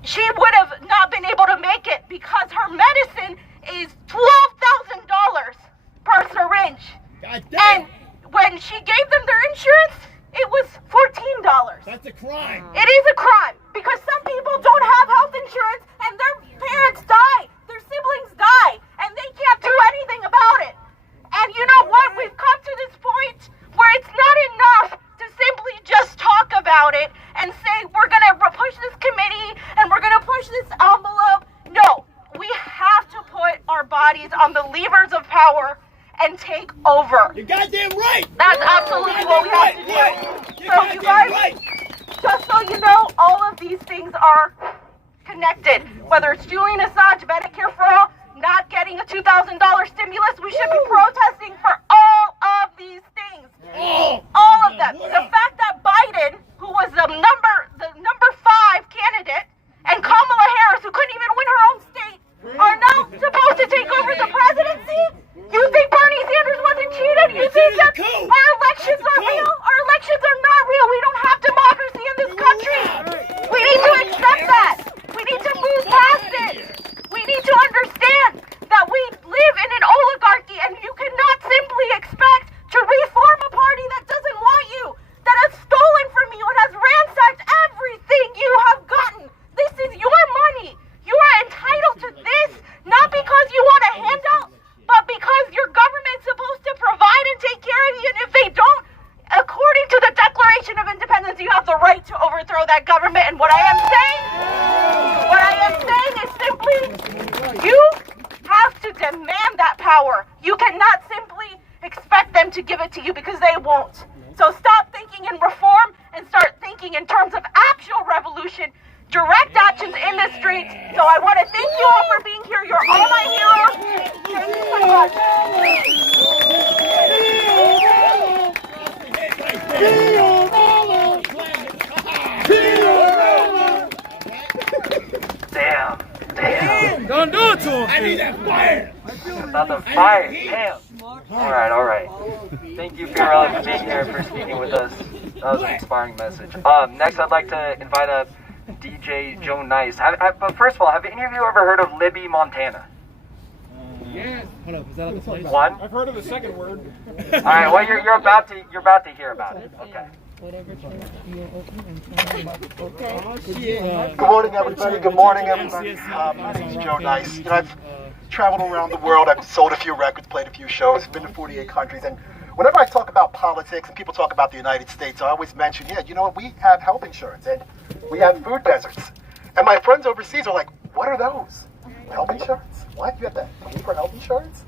she would have not been able to make it, because her medicine is $12,000 per syringe. And when she gave them their insurance, it was $14. That's a crime. It is a crime, because some people don't have health insurance and their parents die, their siblings die, and they can't do anything about it. And you know what? We've come to this point where it's not enough to simply just talk about it and say we're going to push this committee and we're going to push this envelope. No, we have bodies on the levers of power and take over. You're goddamn right. That's absolutely what we have to do. So you guys, just so you know, all of these things are connected. Whether it's Julian Assange, Medicare for all, not getting a $2,000 stimulus, we should be protesting for all of these things. All of them. The fact that Biden, who was the number 5 candidate, and Kamala Harris, who couldn't even win her own state, are now supposed to take over the presidency? You think Bernie Sanders wasn't cheated? You think that our elections are real? Our elections are not real. We don't have democracy in this country. We need to accept that. We need to move past it. We need to understand that we live in an oligarchy, and you cannot simply expect to reform a party that doesn't want you, that has stolen from you and has ransacked everything you have gotten. This is your money. You are entitled to this, not because you want a handout, but because your government's supposed to provide and take care of you, and if they don't, according to the Declaration of Independence, you have the right to overthrow that government. And what I am saying is simply, you have to demand that power. You cannot simply expect them to give it to you, because they won't. So stop thinking in reform and start thinking in terms of actual revolution, direct actions in the streets. So I want to thank you all for being here. You're all my heroes. Thank you so much. Damn. Don't do it to him. I need that fire. Not the fire. Damn. All right. Thank you, Fiorella, for being here, for speaking with us. That was an inspiring message. Next, I'd like to invite up DJ Joe Nice. But first of all, have any of you ever heard of Libby, Montana? Yes. Hold up, is that on the place? One? I've heard of the second word. All right. Well, you're about to hear about it. Okay. Good morning, everybody. Good morning, everybody. My name is Joe Nice. You know, I've traveled around the world. I've sold a few records, played a few shows, been to 48 countries, and whenever I talk about politics and people talk about the United States, I always mention, you know what, we have health insurance and we have food deserts. And my friends overseas are like, what are those? Health insurance? What? You have to pay for health insurance?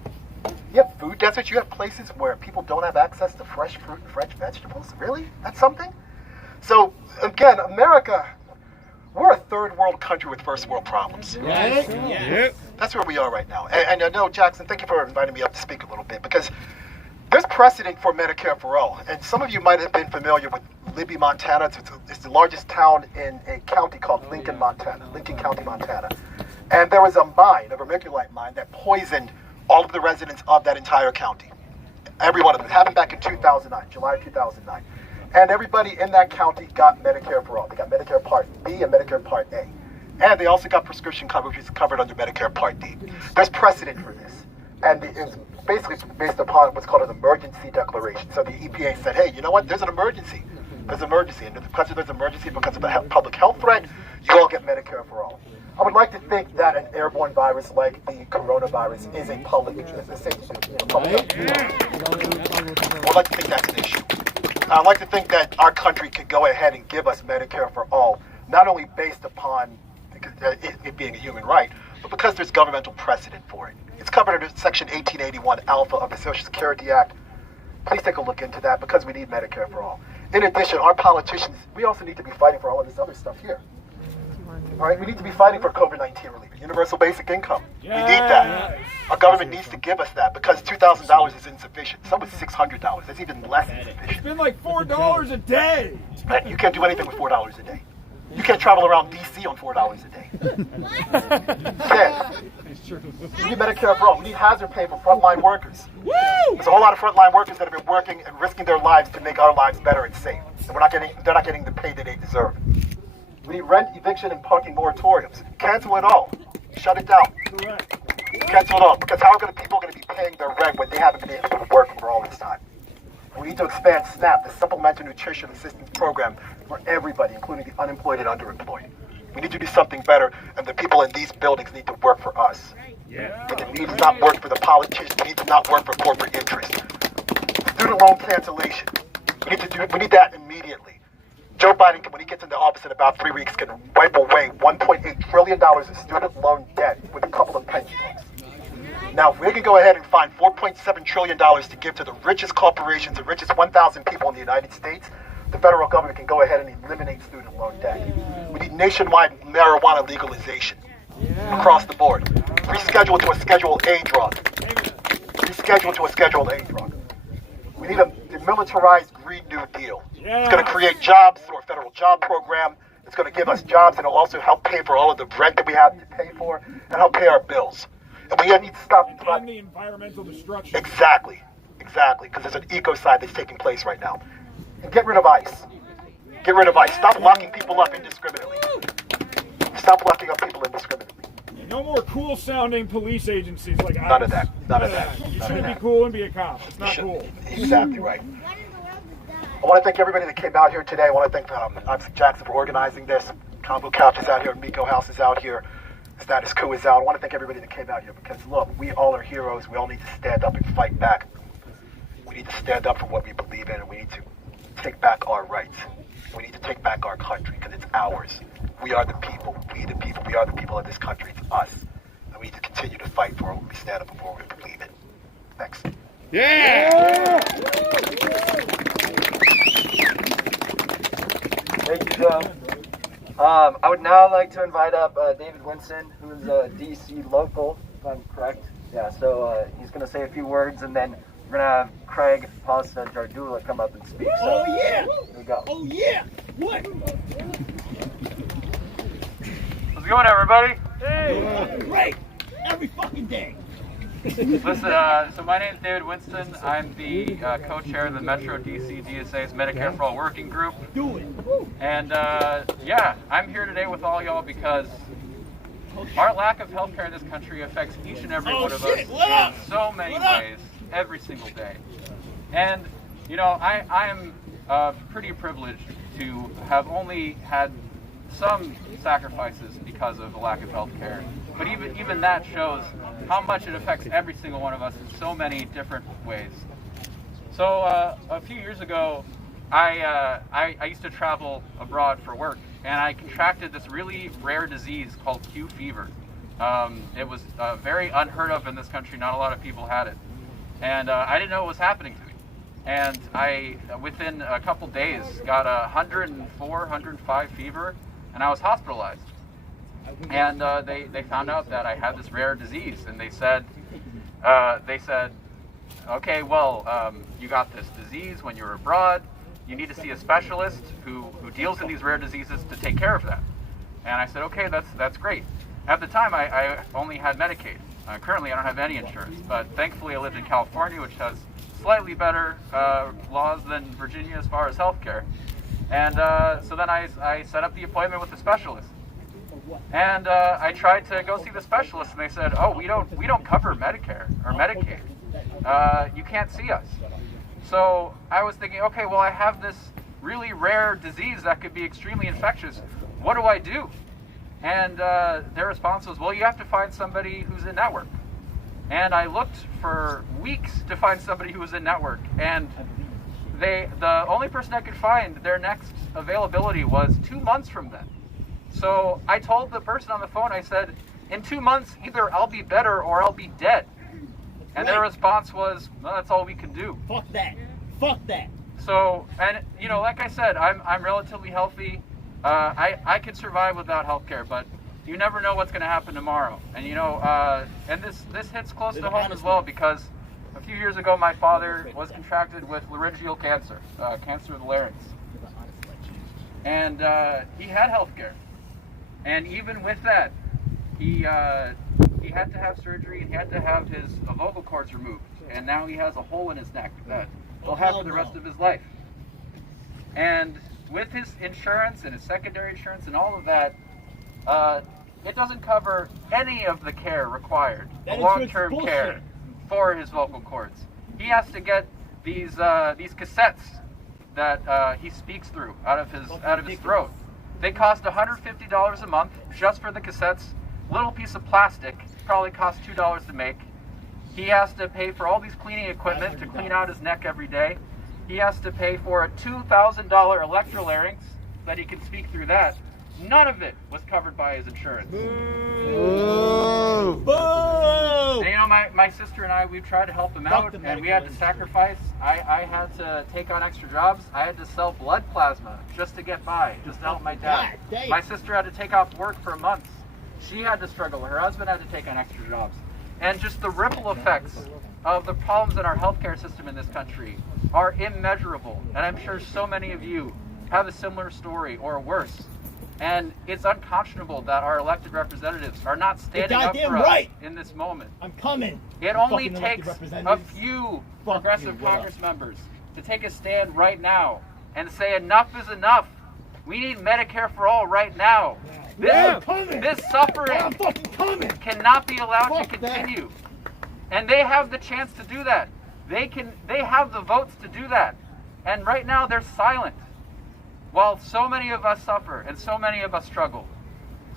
You have food deserts? You have places where people don't have access to fresh fruit and fresh vegetables? Really? That's something? So, again, America, we're a third world country with first world problems. Right? Yep. That's where we are right now. And I know, Jackson, thank you for inviting me up to speak a little bit, because there's precedent for Medicare for all. And some of you might have been familiar with Libby, Montana. It's the largest town in a county called Lincoln, Montana, Lincoln County, Montana. And there was a mine, a vermiculite mine, that poisoned all of the residents of that entire county. Every one of them. It happened back in 2009, July 2009. And everybody in that county got Medicare for all. They got Medicare Part B and Medicare Part A. And they also got prescription coverage, which is covered under Medicare Part D. There's precedent for this. And it's basically based upon what's called an emergency declaration. So the EPA said, hey, you know what? There's an emergency. There's an emergency. And because there's an emergency, because of a public health threat, you all get Medicare for all. I would like to think that an airborne virus like the coronavirus is a public health. I would like to think that's an issue. I'd like to think that our country could go ahead and give us Medicare for all, not only based upon it being a human right, but because there's governmental precedent for it. It's covered under Section 1881 Alpha of the Social Security Act. Please take a look into that, because we need Medicare for all. In addition, our politicians, we also need to be fighting for all of this other stuff here. All right, we need to be fighting for COVID-19 relief, universal basic income. We need that. Our government needs to give us that, because $2,000 is insufficient. Some is $600. That's even less insufficient. It's been like $4 a day. And you can't do anything with $4 a day. You can't travel around D.C. on $4 a day. You can't. We need Medicare for all. We need hazard pay for frontline workers. There's a whole lot of frontline workers that have been working and risking their lives to make our lives better and safe. And they're not getting the pay that they deserve. We need rent, eviction, and parking moratoriums. Cancel it all. Shut it down. Cancel it all. Because how are people going to be paying their rent when they haven't been able to work for all this time? We need to expand SNAP, the Supplemental Nutrition Assistance Program, for everybody, including the unemployed and underemployed. We need to do something better, and the people in these buildings need to work for us. And it needs to not work for the politicians. It needs to not work for corporate interests. Student loan cancellation. We need that immediately. Joe Biden, when he gets into office in about 3 weeks, can wipe away $1.8 trillion of student loan debt with a couple of pension loans. Now, if we can go ahead and find $4.7 trillion to give to the richest corporations, the richest 1,000 people in the United States, the federal government can go ahead and eliminate student loan debt. We need nationwide marijuana legalization across the board. Reschedule to a Schedule A drug. Reschedule to a Schedule A drug. We need a demilitarized Green New Deal. It's going to create jobs through a federal job program. It's going to give us jobs, and it'll also help pay for all of the rent that we have to pay for and help pay our bills. And we need to stop the environmental destruction. Exactly, because there's an ecocide that's taking place right now. And get rid of ICE. Get rid of ICE. Stop locking people up indiscriminately. Stop locking up people indiscriminately. No more cool-sounding police agencies like ICE. None of that. None of that. You shouldn't be cool and be a cop. It's not cool. Exactly right. I want to thank everybody that came out here today. I want to thank Isaac Jackson for organizing this. Convo Couch is out here. Niko House is out here. Status Quo is out. I want to thank everybody that came out here because, look, we all are heroes. We all need to stand up and fight back. We need to stand up for what we believe in, and we need to take back our rights. We need to take back our country because it's ours. We are the people. We the people. We are the people of this country. It's us. And we need to continue to fight for what we stand up for, what we believe in. Thanks. Yeah! Thank you, Joe. I would now like to invite up David Winston, who's a DC local, if I'm correct. Yeah, so he's going to say a few words, and then we're going to have Craig, Pasta, and Jardula come up and speak. So, yeah! Here we go. Oh, yeah! What? How's it going, everybody? Hey! Great! Every fucking day! Listen, so my name is David Winston. I'm the co-chair of the Metro DC DSA's Medicare for All Working Group. Do it! And yeah, I'm here today with all y'all because our lack of healthcare in this country affects each and every one of us in so many ways, every single day. And, you know, I am pretty privileged to have only had some sacrifices because of the lack of healthcare. But even that shows how much it affects every single one of us in so many different ways. So a few years ago, I used to travel abroad for work, and I contracted this really rare disease called Q fever. It was very unheard of in this country. Not a lot of people had it. And I didn't know what was happening to me. And I, within a couple days, got 104, 105 fever, and I was hospitalized. And they found out that I had this rare disease, and they said, okay, well, you got this disease when you were abroad. You need to see a specialist who deals in these rare diseases to take care of that. And I said, okay, that's great. At the time, I only had Medicaid. Currently, I don't have any insurance, but thankfully I lived in California, which has slightly better laws than Virginia as far as healthcare. And so then I set up the appointment with the specialist. And I tried to go see the specialist, and they said, "Oh, we don't cover Medicare or Medicaid. You can't see us." So I was thinking, okay, well, I have this really rare disease that could be extremely infectious. What do I do? And their response was, well, you have to find somebody who's in network. And I looked for weeks to find somebody who was in network, and the only person I could find, their next availability was 2 months from then. So I told the person on the phone, I said, in 2 months, either I'll be better or I'll be dead. And their response was, well, that's all we can do. Fuck that. Fuck that. So, and you know, like I said, I'm relatively healthy. I could survive without healthcare, but you never know what's going to happen tomorrow. And you know, and this hits close to home as well, because a few years ago, my father was contracted with laryngeal cancer, cancer of the larynx. And he had healthcare. And even with that, he had to have surgery, and he had to have his vocal cords removed. And now he has a hole in his neck that he'll have for the rest of his life. And with his insurance and his secondary insurance and all of that, it doesn't cover any of the care required, the long-term care for his vocal cords. He has to get these cassettes that he speaks through out of his throat. They cost $150 a month just for the cassettes. Little piece of plastic, probably costs $2 to make. He has to pay for all these cleaning equipment to clean out his neck every day. He has to pay for a $2,000 electrolarynx that he can speak through that. None of it was covered by his insurance. Boo! And, you know, my sister and I, we tried to help him out, and we had to sacrifice. I had to take on extra jobs. I had to sell blood plasma just to get by, just to help my dad. My sister had to take off work for months. She had to struggle. Her husband had to take on extra jobs. And just the ripple effects of the problems in our healthcare system in this country are immeasurable. And I'm sure so many of you have a similar story or worse. And it's unconscionable that our elected representatives are not standing up for us in this moment. I'm coming. It only takes a few progressive Congress members to take a stand right now and say enough is enough. We need Medicare for all right now. This suffering cannot be allowed to continue. And they have the chance to do that. They have the votes to do that. And right now they're silent. While so many of us suffer and so many of us struggle.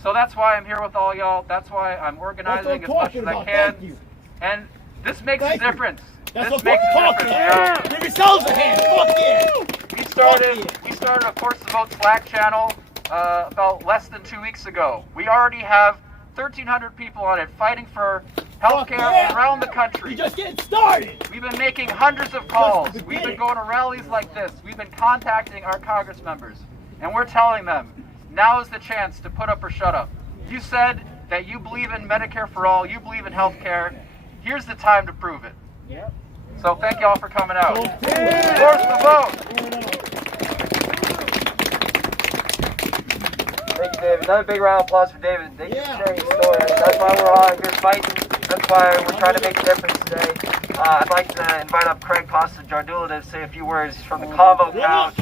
So that's why I'm here with all y'all. That's why I'm organizing as much as I can. And this makes a difference. That's what makes a difference. Give yourselves a hand. Fuck yeah. We started a Force the Vote Slack channel about less than 2 weeks ago. We already have 1,300 people on it fighting for healthcare around the country. We just getting started. We've been making hundreds of calls. We've been going to rallies like this. We've been contacting our Congress members. And we're telling them, now is the chance to put up or shut up. You said that you believe in Medicare for all, you believe in healthcare. Here's the time to prove it. Yep. So thank y'all for coming out. Force the vote. Thank you, David. Another big round of applause for David. Thank you for sharing your story. That's why we're all here fighting. That's why we're trying to make a difference today. I'd like to invite up Craig Costa Jardula to say a few words from the Convo Couch.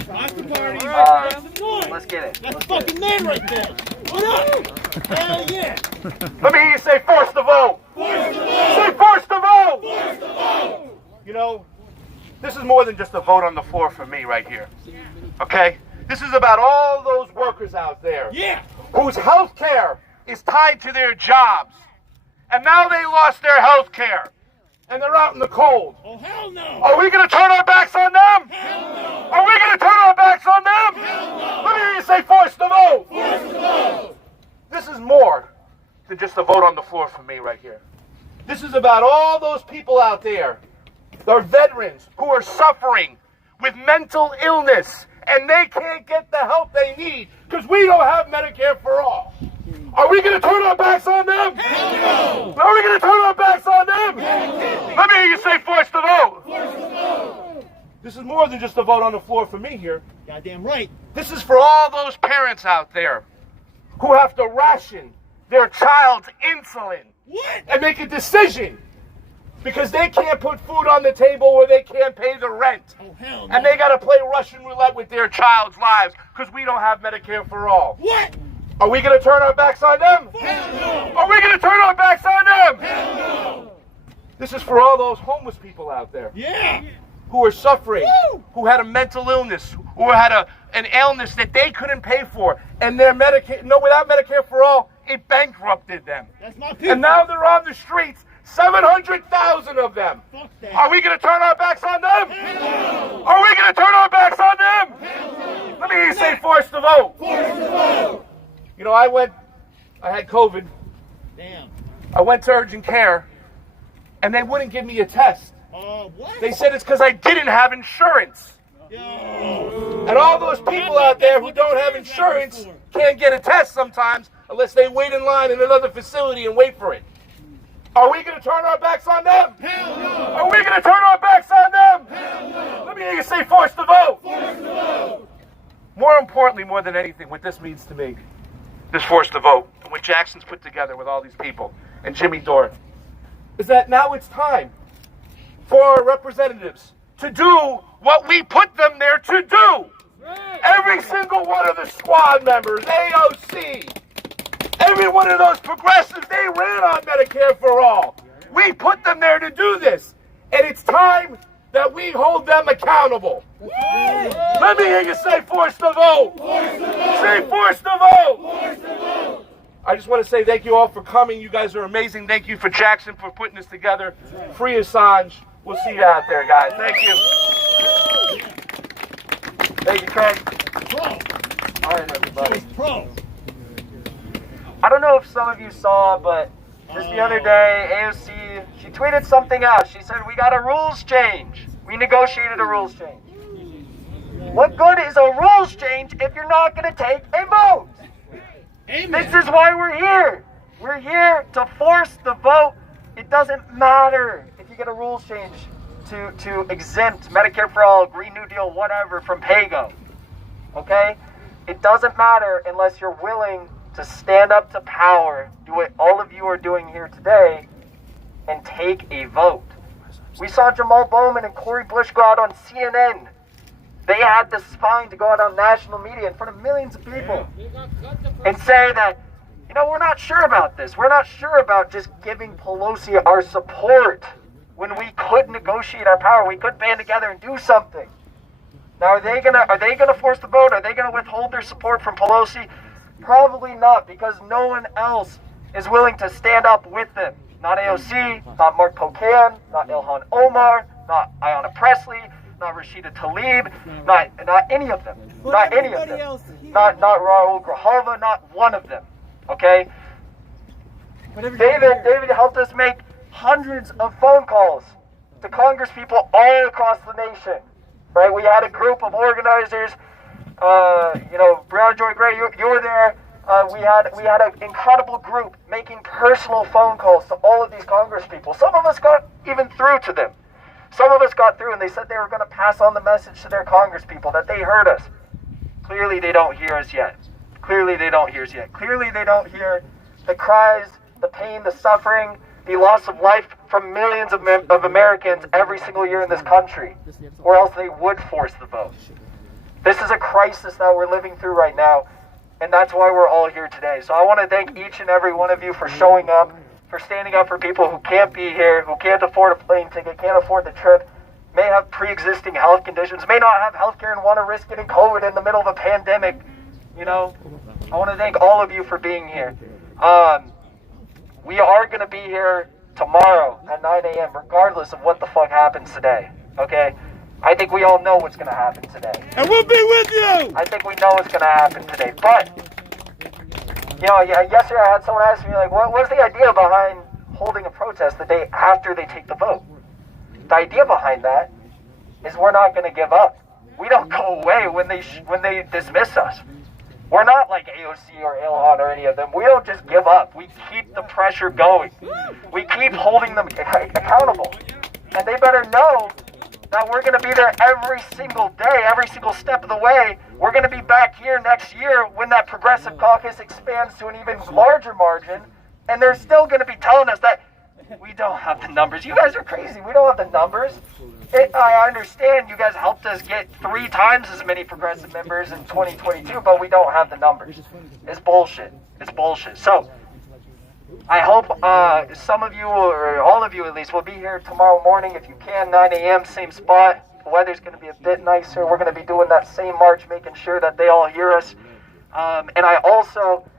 Let's get it. That's the fucking man right there. What up? Hell yeah. Let me hear you say force the vote. Force the vote. Say force the vote. Force the vote. You know, this is more than just a vote on the floor for me right here. Okay? This is about all those workers out there whose health care is tied to their jobs. And now they lost their health care. And they're out in the cold. Oh, hell no. Are we going to turn our backs on them? Hell no. Are we going to turn our backs on them? Hell no. Let me hear you say force the vote. Force the vote. This is more than just a vote on the floor for me right here. This is about all those people out there, the veterans who are suffering with mental illness and they can't get the help they need because we don't have Medicare for all. Are we going to turn our backs on them? Hell no. Are we going to turn our backs on them? Hell no. Let me hear you say force the vote. Force the vote. This is more than just a vote on the floor for me here. Goddamn right. This is for all those parents out there who have to ration their child's insulin and make a decision because they can't put food on the table or they can't pay the rent. Oh, hell no. And they got to play Russian roulette with their child's lives because we don't have Medicare for all. What? Are we going to turn our backs on them? Hell no. Are we going to turn our backs on them? Hell no. This is for all those homeless people out there. Yeah. Who are suffering, who had a mental illness, who had an illness that they couldn't pay for, and their without Medicare for all, it bankrupted them. That's my people. And now they're on the streets, 700,000 of them. Fuck that. Are we going to turn our backs on them? Hell no. Are we going to turn our backs on them? Hell no. Let me hear you say force the vote. Force the vote. You know, I had COVID. Damn. I went to urgent care, and they wouldn't give me a test. What? They said it's because I didn't have insurance. Yo. And all those people out there who don't have insurance can't get a test sometimes unless they wait in line in another facility and wait for it. Are we going to turn our backs on them? Hell no. Are we going to turn our backs on them? Hell no. Let me hear you say force the vote. Force the vote. More importantly, more than anything, what this means to me, this force the vote, and what Jackson's put together with all these people, and Jimmy Dore, is that now it's time for our representatives to do what we put them there to do. Right. Every single one of the squad members, AOC, every one of those progressives, they ran on Medicare for all. We put them there to do this. And it's time that we hold them accountable. Right. Let me hear you say force the vote. Force the vote. Say force the vote. Force the vote. I just want to say thank you all for coming. You guys are amazing. Thank you for Jackson for putting this together. Free Assange. We'll see you out there, guys. Thank you. Thank you, Craig. Pro. All right, everybody. Pro. I don't know if some of you saw, but just the other day, AOC, she tweeted something out. She said, we got a rules change. We negotiated a rules change. What good is a rules change if you're not going to take a vote? Amen. This is why we're here. We're here to force the vote. It doesn't matter if you get a rules change to exempt Medicare for All, Green New Deal, whatever, from PAYGO. Okay? It doesn't matter unless you're willing to stand up to power, do what all of you are doing here today, and take a vote. We saw Jamal Bowman and Cori Bush go out on CNN. They had the spine to go out on national media in front of millions of people and say that, you know, we're not sure about this. We're not sure about just giving Pelosi our support when we could negotiate our power. We could band together and do something. Now, are they gonna force the vote? Are they gonna withhold their support from Pelosi? Probably not, because no one else is willing to stand up with them. Not AOC, not Mark Pocan, not Ilhan Omar, not Ayanna Pressley, not Rashida Tlaib, not any of them. Not any of them. Not Raul Grijalva, not one of them. Okay? David helped us make hundreds of phone calls to Congress people all across the nation. Right? We had a group of organizers. Brown Joy Gray, you were there. We had an incredible group making personal phone calls to all of these Congress people. Some of us got even through to them. Some of us got through and they said they were going to pass on the message to their Congress people that they heard us. Clearly they don't hear us yet. Clearly they don't hear us yet. Clearly they don't hear the cries, the pain, the suffering, the loss of life from millions of Americans every single year in this country, or else they would force the vote. This is a crisis that we're living through right now, and that's why we're all here today. So I want to thank each and every one of you for showing up, for standing up for people who can't be here, who can't afford a plane ticket, can't afford the trip, may have pre-existing health conditions, may not have health care and want to risk getting COVID in the middle of a pandemic. You know, I want to thank all of you for being here. We are going to be here tomorrow at 9 a.m. regardless of what the fuck happens today, okay? I think we all know what's going to happen today. And we'll be with you! I think we know what's going to happen today. But, yesterday I had someone ask me, like, what's the idea behind holding a protest the day after they take the vote? The idea behind that is we're not going to give up. We don't go away when they dismiss us. We're not like AOC or Ilhan or any of them. We don't just give up. We keep the pressure going. We keep holding them accountable. And they better know that we're going to be there every single day, every single step of the way. We're going to be back here next year when that progressive caucus expands to an even larger margin. And they're still going to be telling us that we don't have the numbers. You guys are crazy. We don't have the numbers. I understand you guys helped us get 3 times as many progressive members in 2022, but we don't have the numbers. It's bullshit. It's bullshit. So, I hope some of you, or all of you at least, will be here tomorrow morning if you can, 9 a.m., same spot. The weather's going to be a bit nicer. We're going to be doing that same march, making sure that they all hear us. And I also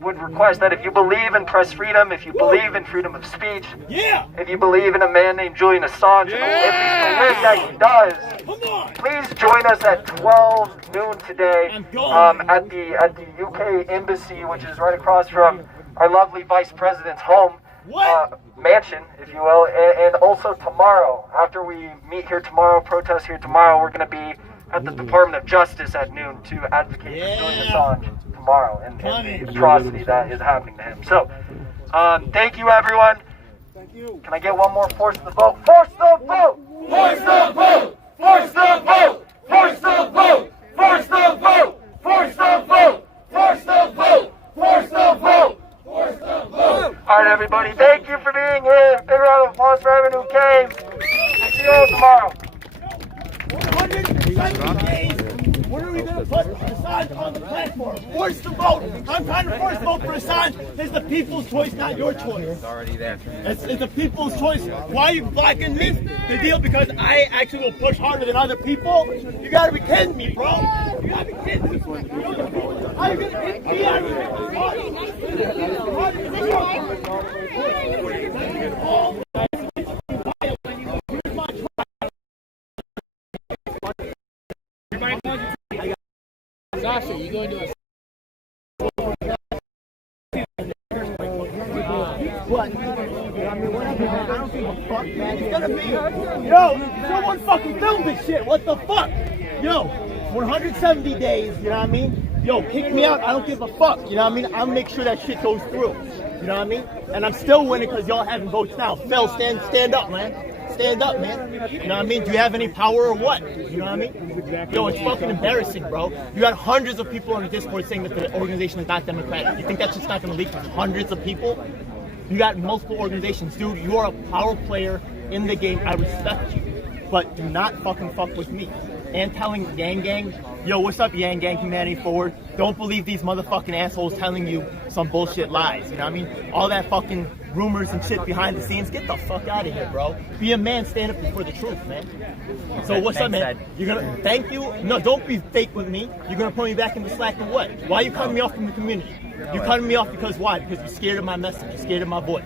would request that if you believe in press freedom, if you believe in freedom of speech, if you believe in a man named Julian Assange, and the work that he does, please join us at 12 noon today at the UK Embassy, which is right across from our lovely Vice President's home, mansion, if you will, and also tomorrow, after we meet here tomorrow, protest here tomorrow, we're going to be at the Department of Justice at noon to advocate for Julian Assange tomorrow and the atrocity that is happening to him. So, thank you, everyone. Thank you. Can I get one more force the vote? Force the vote! Force the vote! Force the vote! Force the vote! Force the vote! Force the vote! Force the vote! Force the vote! Force the vote! All right, everybody. Thank you for being here. Big round of applause for everyone who came. We'll see you all tomorrow. 170 days. When are we going to put Assange on the platform? Force the vote. I'm trying to force vote for Assange. It's the people's choice, not your choice. It's already there. It's the people's choice. Why are you blocking me? The deal because I actually will push harder than other people? You got to be kidding me, bro. You got to be kidding me. How are you going to kick me out of here? Sasha, you going to a don't give a fuck, man. It's gonna be, yo, someone fucking film this shit. What the fuck? Yo, 170 days, you know what I mean? Yo, kick me out, I don't give a fuck, you know what I mean? I'll make sure that shit goes through, you know what I mean? And I'm still winning because y'all having votes now. Phil, stand up, man. Stand up, man. You know what I mean? Do you have any power or what? You know what I mean? Yo, it's fucking embarrassing, bro. You got hundreds of people on the Discord saying that the organization is not democratic. You think that's just not going to leak to hundreds of people? You got multiple organizations. Dude, you are a power player in the game. I respect you. But do not fucking fuck with me. And telling Yang Gang, yo, what's up, Yang Gang, Humanity Forward? Don't believe these motherfucking assholes telling you some bullshit lies. You know what I mean? All that fucking rumors and shit behind the scenes. Get the fuck out of here, bro. Be a man, stand up for the truth, man. So what's up, man? You're gonna thank you? No, don't be fake with me. You're gonna put me back in the slack or what? Why are you cutting me off from the community? You're cutting me off because why? Because you're scared of my message. You're scared of my voice.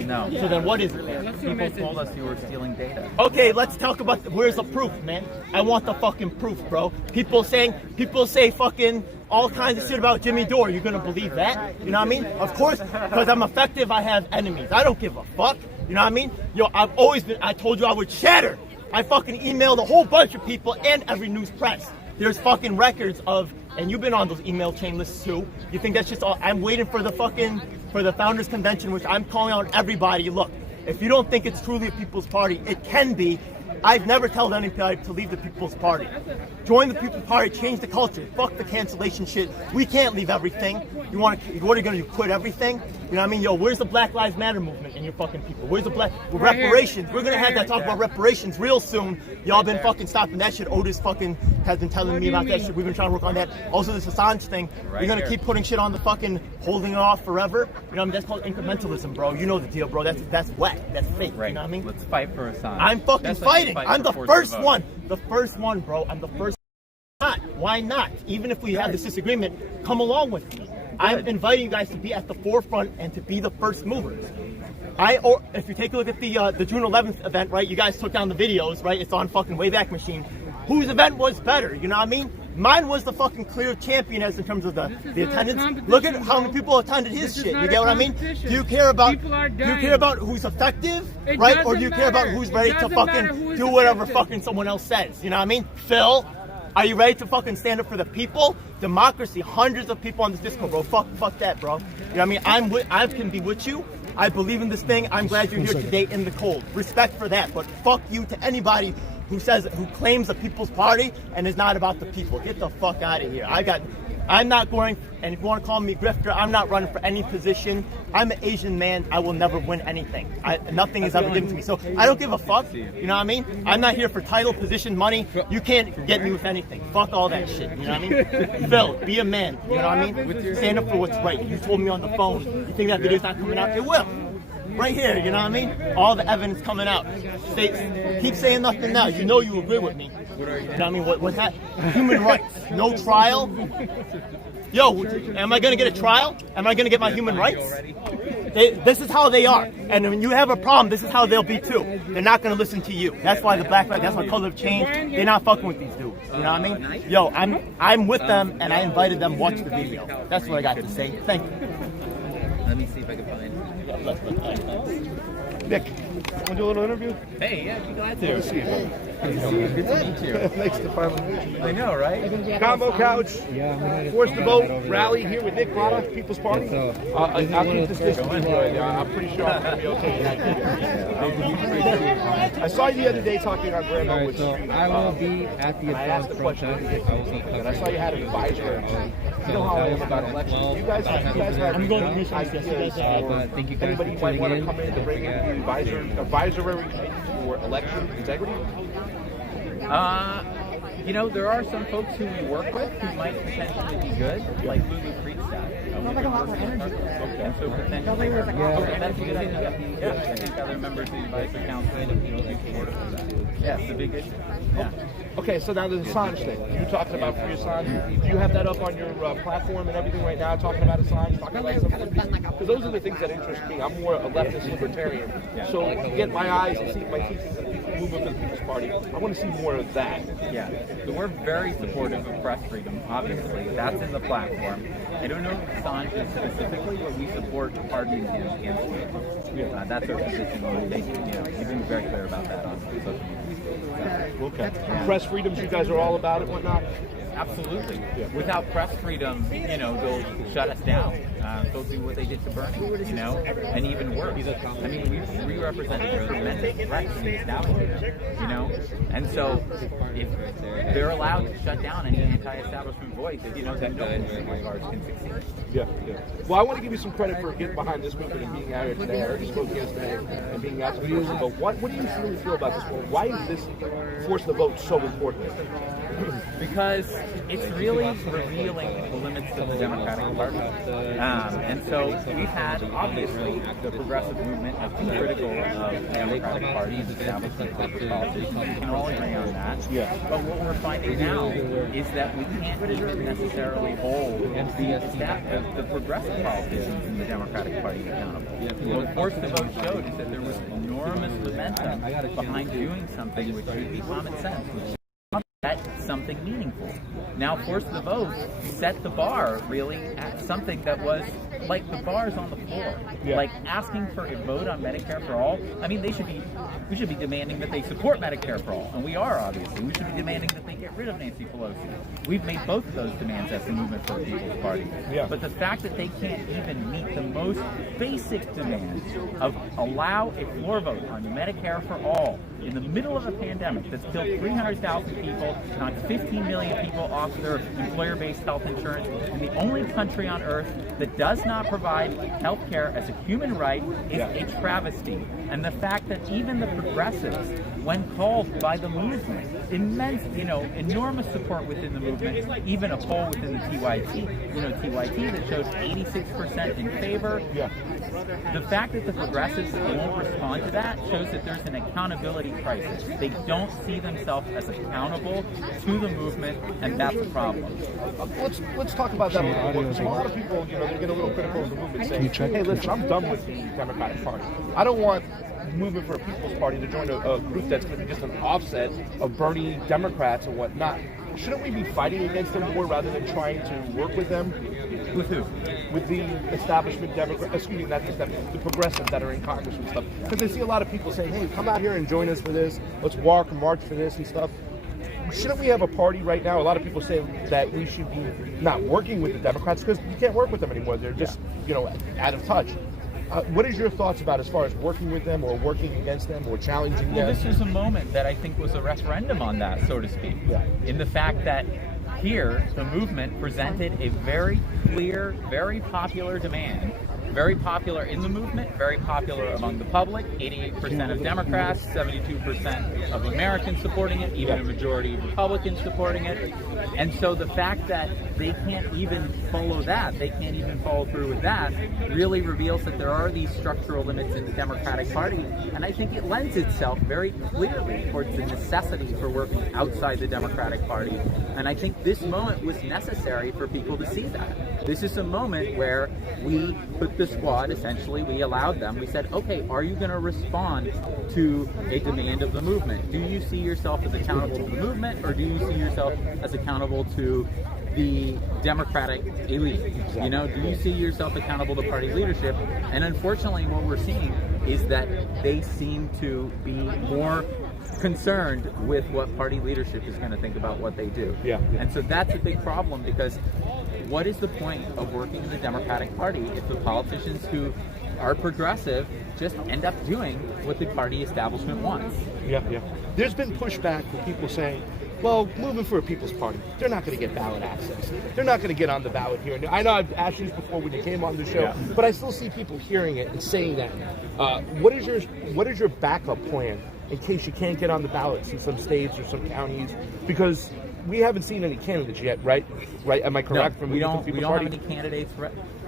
No. So then what is it? People told us you were stealing data. Okay, let's talk about where's the proof, man? I want the fucking proof, bro. People say fucking all kinds of shit about Jimmy Dore. You're gonna believe that? You know what I mean? Of course, because I'm effective, I have enemies. I don't give a fuck. You know what I mean? Yo, I've always been, I told you I would shatter. I fucking emailed a whole bunch of people and every news press. There's fucking records of, and you've been on those email chain lists too. You think that's just all? I'm waiting for the founders convention, which I'm calling out everybody. Look, if you don't think it's truly a people's party, it can be. I've never told anybody to leave the People's Party. Join the People's Party, change the culture. Fuck the cancellation shit. We can't leave everything. What are you gonna do? Quit everything? You know what I mean? Yo, where's the Black Lives Matter movement in your fucking people? Where's the reparations? We're gonna have that talk about reparations real soon. Y'all been fucking stopping that shit. Otis fucking has been telling me about that shit. We've been trying to work on that. Also, this Assange thing. You're gonna keep putting shit on the fucking holding it off forever. You know what I mean? That's called incrementalism, bro. You know the deal, bro. That's whack. That's fake. You know what I mean? Let's fight for Assange. I'm fucking fighting. I'm the first one. The first one, bro. I'm the first. Why not? Even if we have this disagreement, come along with me. I'm inviting you guys to be at the forefront and to be the first movers. Or if you take a look at the June 11th event, right? You guys took down the videos, right? It's on fucking Wayback Machine. Whose event was better? You know what I mean? Mine was the fucking clear champion as in terms of the attendance. Look at how many people attended his shit. You get what I mean? Do you care about who's effective, right? Or do you care about who's ready to fucking do whatever fucking someone else says? You know what I mean? Phil, are you ready to fucking stand up for the people? Democracy, hundreds of people on this Discord, bro. Fuck that, bro. You know what I mean? I can be with you. I believe in this thing. I'm glad you're here today in the cold. Respect for that. But fuck you to anybody who claims the People's Party and is not about the people. Get the fuck out of here. I'm not going, and if you want to call me grifter, I'm not running for any position. I'm an Asian man. I will never win anything. Nothing is ever given to me. So I don't give a fuck. You know what I mean? I'm not here for title, position, money. You can't get me with anything. Fuck all that shit. You know what I mean? Phil, be a man. You know what I mean? Stand up for what's right. You told me on the phone. You think that video's not coming out? It will. Right here, you know what I mean? All the evidence coming out. Keep saying nothing now. You know you agree with me. You know what I mean? What's that? Human rights. No trial. Yo, am I going to get a trial? Am I going to get my human rights? This is how they are. And when you have a problem, this is how they'll be too. They're not going to listen to you. That's why that's why color have changed. They're not fucking with these dudes. You know what I mean? Yo, I'm with them and I invited them to watch the video. That's what I got to say. Thank you. Let me see if I can find. Nick, want to do a little interview? Hey, yeah, be glad to. Good to see you. Good to meet you. Thanks to finally meet you. I know, right? Convo Couch, Force the Vote, rally here with Nick Prada, People's Party. I'll keep this distance. I'm pretty sure I'm going to be okay. I saw you the other day talking about Grand Elwood Street. I will be at the advance protest. And I saw you had an advisor. You know how I am about elections. You guys have I'm going to mission ideas thank you guys anybody for might tuning want to in. come in to bring in the advisory for election integrity? You know, there are some folks who we work with who might potentially be good, like Lulu Creekstaff. And so potentially, that's a good idea. Yeah, I think other members of the advisory council would be supportive of that. Yeah, it's a big issue. Yeah. Okay, so now the Assange thing. You talking about free Assange? Do you have that up on your platform and everything right now? Talking about Assange, talking about something? Because those are the things that interest me. I'm more a leftist libertarian, so to get my eyes and see my teeth into the people movement for the People's Party. I want to see more of that. Yeah, so we're very supportive of press freedom. Obviously, that's in the platform. I don't know Sanjay specifically, but we support the party and him. That's our position on it. We've been very clear about that on social media. Okay. Press freedoms, you guys are all about it, whatnot? Absolutely. Yeah. Without press freedom, they'll shut us down. They'll do what they did to Berg, and even worse. I mean, we represent a tremendous threat to the establishment, and so if they're allowed to shut down any anti-establishment voice, then no political cards can succeed. Yeah. Well, I want to give you some credit for getting behind this movement and being out here today. I heard you spoke yesterday and being out to the person. But what do you really feel about this? Well, why is this force the vote so important? Because it's really revealing the limits of the Democratic Party. And so we've had, obviously, the progressive movement has been critical of the Democratic Party and establishment corporate politics. We can all agree on that. Yeah. But what we're finding now is that we can't even necessarily hold the progressive politicians in the Democratic Party accountable. What Force the Vote showed is that there was enormous momentum behind doing something which should be common sense, that's something meaningful. Now, Force the Vote set the bar really at something that was like the bars on the floor, like asking for a vote on Medicare for all. I mean, we should be demanding that they support Medicare for all, and we are, obviously. We should be demanding that they get rid of Nancy Pelosi. We've made both of those demands as the Movement for a People's Party. Yeah. But the fact that they can't even meet the most basic demands of allow a floor vote on Medicare for all in the middle of a pandemic that's killed 300,000 people, knocked 15 million people off their employer-based health insurance, and the only country on earth that does not provide health care as a human right is a travesty. And the fact that even the progressives, when called by the movement, enormous support within the movement, even a poll within the TYT that shows 86% in favor. The fact that the progressives won't respond to that shows that there's an accountability crisis. They don't see themselves as accountable to the movement, and that's a problem. Let's talk about that a little bit, because a lot of people, they get a little critical of the movement, saying, hey, listen, I'm done with the Democratic Party. I don't want Movement for a People's Party to join a group that's going to be just an offset of Bernie Democrats and whatnot. Shouldn't we be fighting against them more rather than trying to work with them? With who? With the establishment Democrats, not the establishment, the progressives that are in Congress and stuff. Because I see a lot of people saying, hey, come out here and join us for this. Let's walk and march for this and stuff. Shouldn't we have a party right now? A lot of people say that we should be not working with the Democrats because you can't work with them anymore. They're just, out of touch. What is your thoughts about as far as working with them or working against them or challenging them? Well, this was a moment that I think was a referendum on that, so to speak. In the fact that here, the movement presented a very clear, very popular demand. Very popular in the movement, very popular among the public, 88% of Democrats, 72% of Americans supporting it, even a majority of Republicans supporting it. And so the fact that they can't even follow that, they can't even follow through with that, really reveals that there are these structural limits in the Democratic Party. And I think it lends itself very clearly towards the necessity for working outside the Democratic Party. And I think this moment was necessary for people to see that. This is a moment where we put the squad, essentially, we allowed them, we said, okay, are you going to respond to a demand of the movement? Do you see yourself as accountable to the movement, or do you see yourself as accountable to the Democratic elite? Do you see yourself accountable to party leadership? And unfortunately, what we're seeing is that they seem to be more concerned with what party leadership is going to think about what they do. And so that's a big problem, because what is the point of working in the Democratic Party if the politicians who are progressive just end up doing what the party establishment wants? There's been pushback from people saying, well, Movement for a People's Party, they're not going to get ballot access. They're not going to get on the ballot here. I know I've asked you this before when you came on the show, but I still see people hearing it and saying that. What is your backup plan in case you can't get on the ballots in some states or some counties? Because we haven't seen any candidates yet, right? Am I correct? No, we don't have any candidates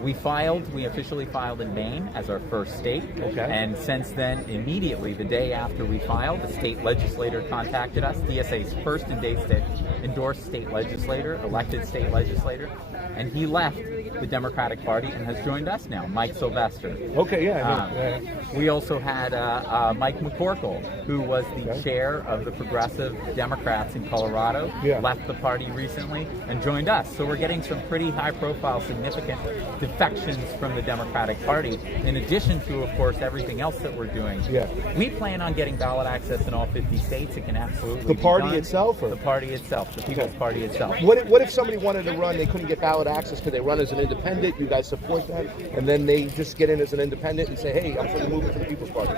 We officially filed in Maine as our first state. Okay. And since then, immediately, the day after we filed, the state legislator contacted us, DSA's first endorsed state legislator, elected state legislator, and he left the Democratic Party and has joined us now, Mike Sylvester. Okay, yeah. We also had Mike McCorkle, who was the chair of the Progressive Democrats in Colorado, left the party recently and joined us. So we're getting some pretty high-profile, significant defections from the Democratic Party, in addition to, of course, everything else that we're doing. Yeah. We plan on getting ballot access in all 50 states. It can absolutely The be party done. itself? Or? The party itself, the People's Party itself. What if somebody wanted to run, they couldn't get ballot access, could they run as an independent? You guys support that? And then they just get in as an independent and say, hey, I'm for the movement for the People's Party.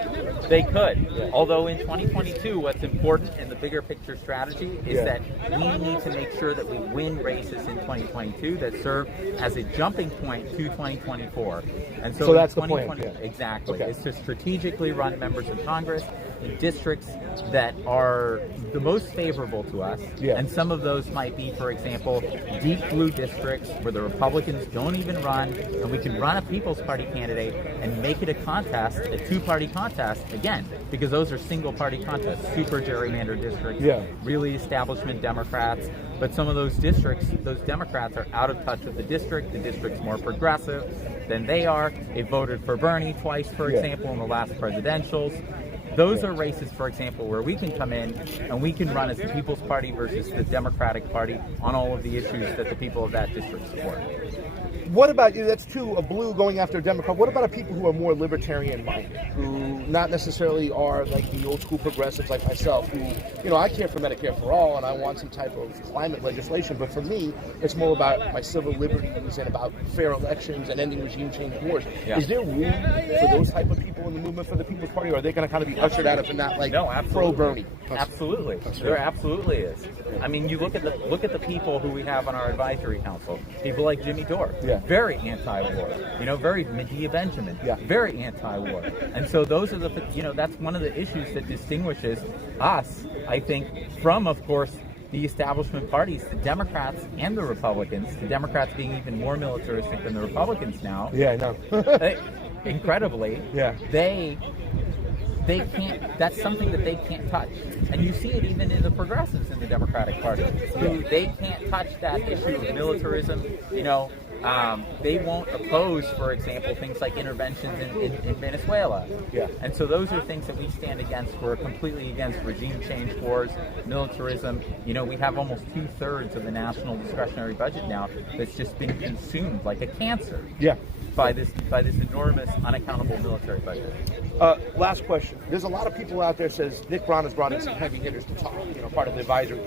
They could. Yeah. Although in 2022, what's important in the bigger picture strategy is that we need to make sure that we win races in 2022 that serve as a jumping point to 2024. And so that's the plan. Exactly. It's to strategically run members of Congress in districts that are the most favorable to us. And some of those might be, for example, deep blue districts where the Republicans don't even run, and we can run a People's Party candidate and make it a contest, a two-party contest, again, because those are single-party contests, super gerrymandered districts, really establishment Democrats. But some of those districts, those Democrats are out of touch with the district's more progressive than they are. They voted for Bernie twice, for example, in the last presidentials. Those are races, for example, where we can come in and we can run as the People's Party versus the Democratic Party on all of the issues that the people of that district support. What about, that's true, a blue going after a Democrat. What about people who are more libertarian-minded, who not necessarily are like the old-school progressives like myself, who, I care for Medicare for all and I want some type of climate legislation, but for me, it's more about my civil liberties and about fair elections and ending regime change wars. Is there room for those type of people in the movement for the People's Party, or are they going to kind of be ushered out of and not like pro-Bernie? Absolutely. There absolutely is. I mean, you look at the people who we have on our advisory council, people like Jimmy Dore. Very anti-war, very Medea Benjamin, very anti-war. And so those are that's one of the issues that distinguishes us, I think, from, of course, the establishment parties, the Democrats and the Republicans, the Democrats being even more militaristic than the Republicans now. Yeah, I know. Incredibly, they can't, that's something that they can't touch. And you see it even in the progressives in the Democratic Party, who they can't touch that issue of militarism. They won't oppose, for example, things like interventions in Venezuela. And so those are things that we stand against. We're completely against regime change wars, militarism. We have almost 2/3 of the national discretionary budget now that's just been consumed like a cancer. By this enormous unaccountable military budget. Last question. There's a lot of people out there says Nick Braun has brought in some heavy hitters to talk, part of the advisory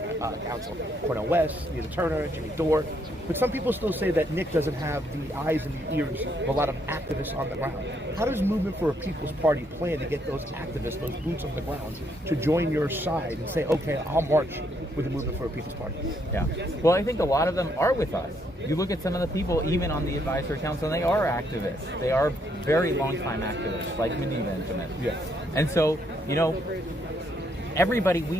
council. Cornel West, Tina Turner, Jimmy Dore. But some people still say that Nick doesn't have the eyes and the ears of a lot of activists on the ground. How does Movement for a People's Party plan to get those activists, those boots on the ground, to join your side and say, okay, I'll march with the Movement for a People's Party? Well, I think a lot of them are with us. You look at some of the people, even on the advisory council, and they are activists. They are very long-time activists, like Medea Benjamin. And so, we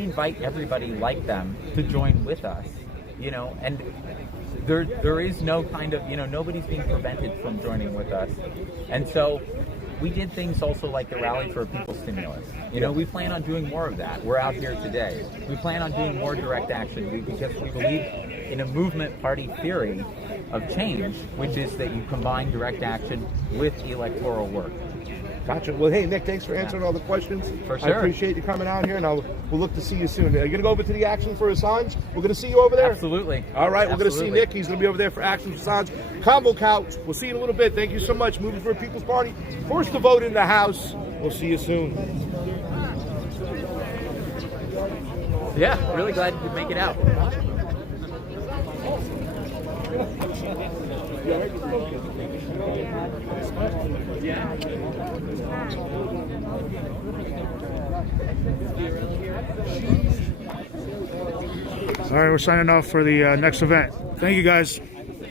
invite everybody like them to join with us, and there is no kind of, nobody's being prevented from joining with us. And so we did things also like the Rally for a People Stimulus. We plan on doing more of that. We're out here today. We plan on doing more direct action because we believe in a movement party theory of change, which is that you combine direct action with electoral work. Gotcha. Well, hey, Nick, thanks for answering all the questions. For sure. I appreciate you coming out here, and we'll look to see you soon. Are you going to go over to the Action for Assange? We're going to see you over there? Absolutely. All right, we're going to see Nick. He's going to be over there for Action for Assange. Convo Couch. We'll see you in a little bit. Thank you so much. Moving for a People's Party. First to vote in the House. We'll see you soon. Yeah, really glad you could make it out. All right, we're signing off for the next event. Thank you, guys.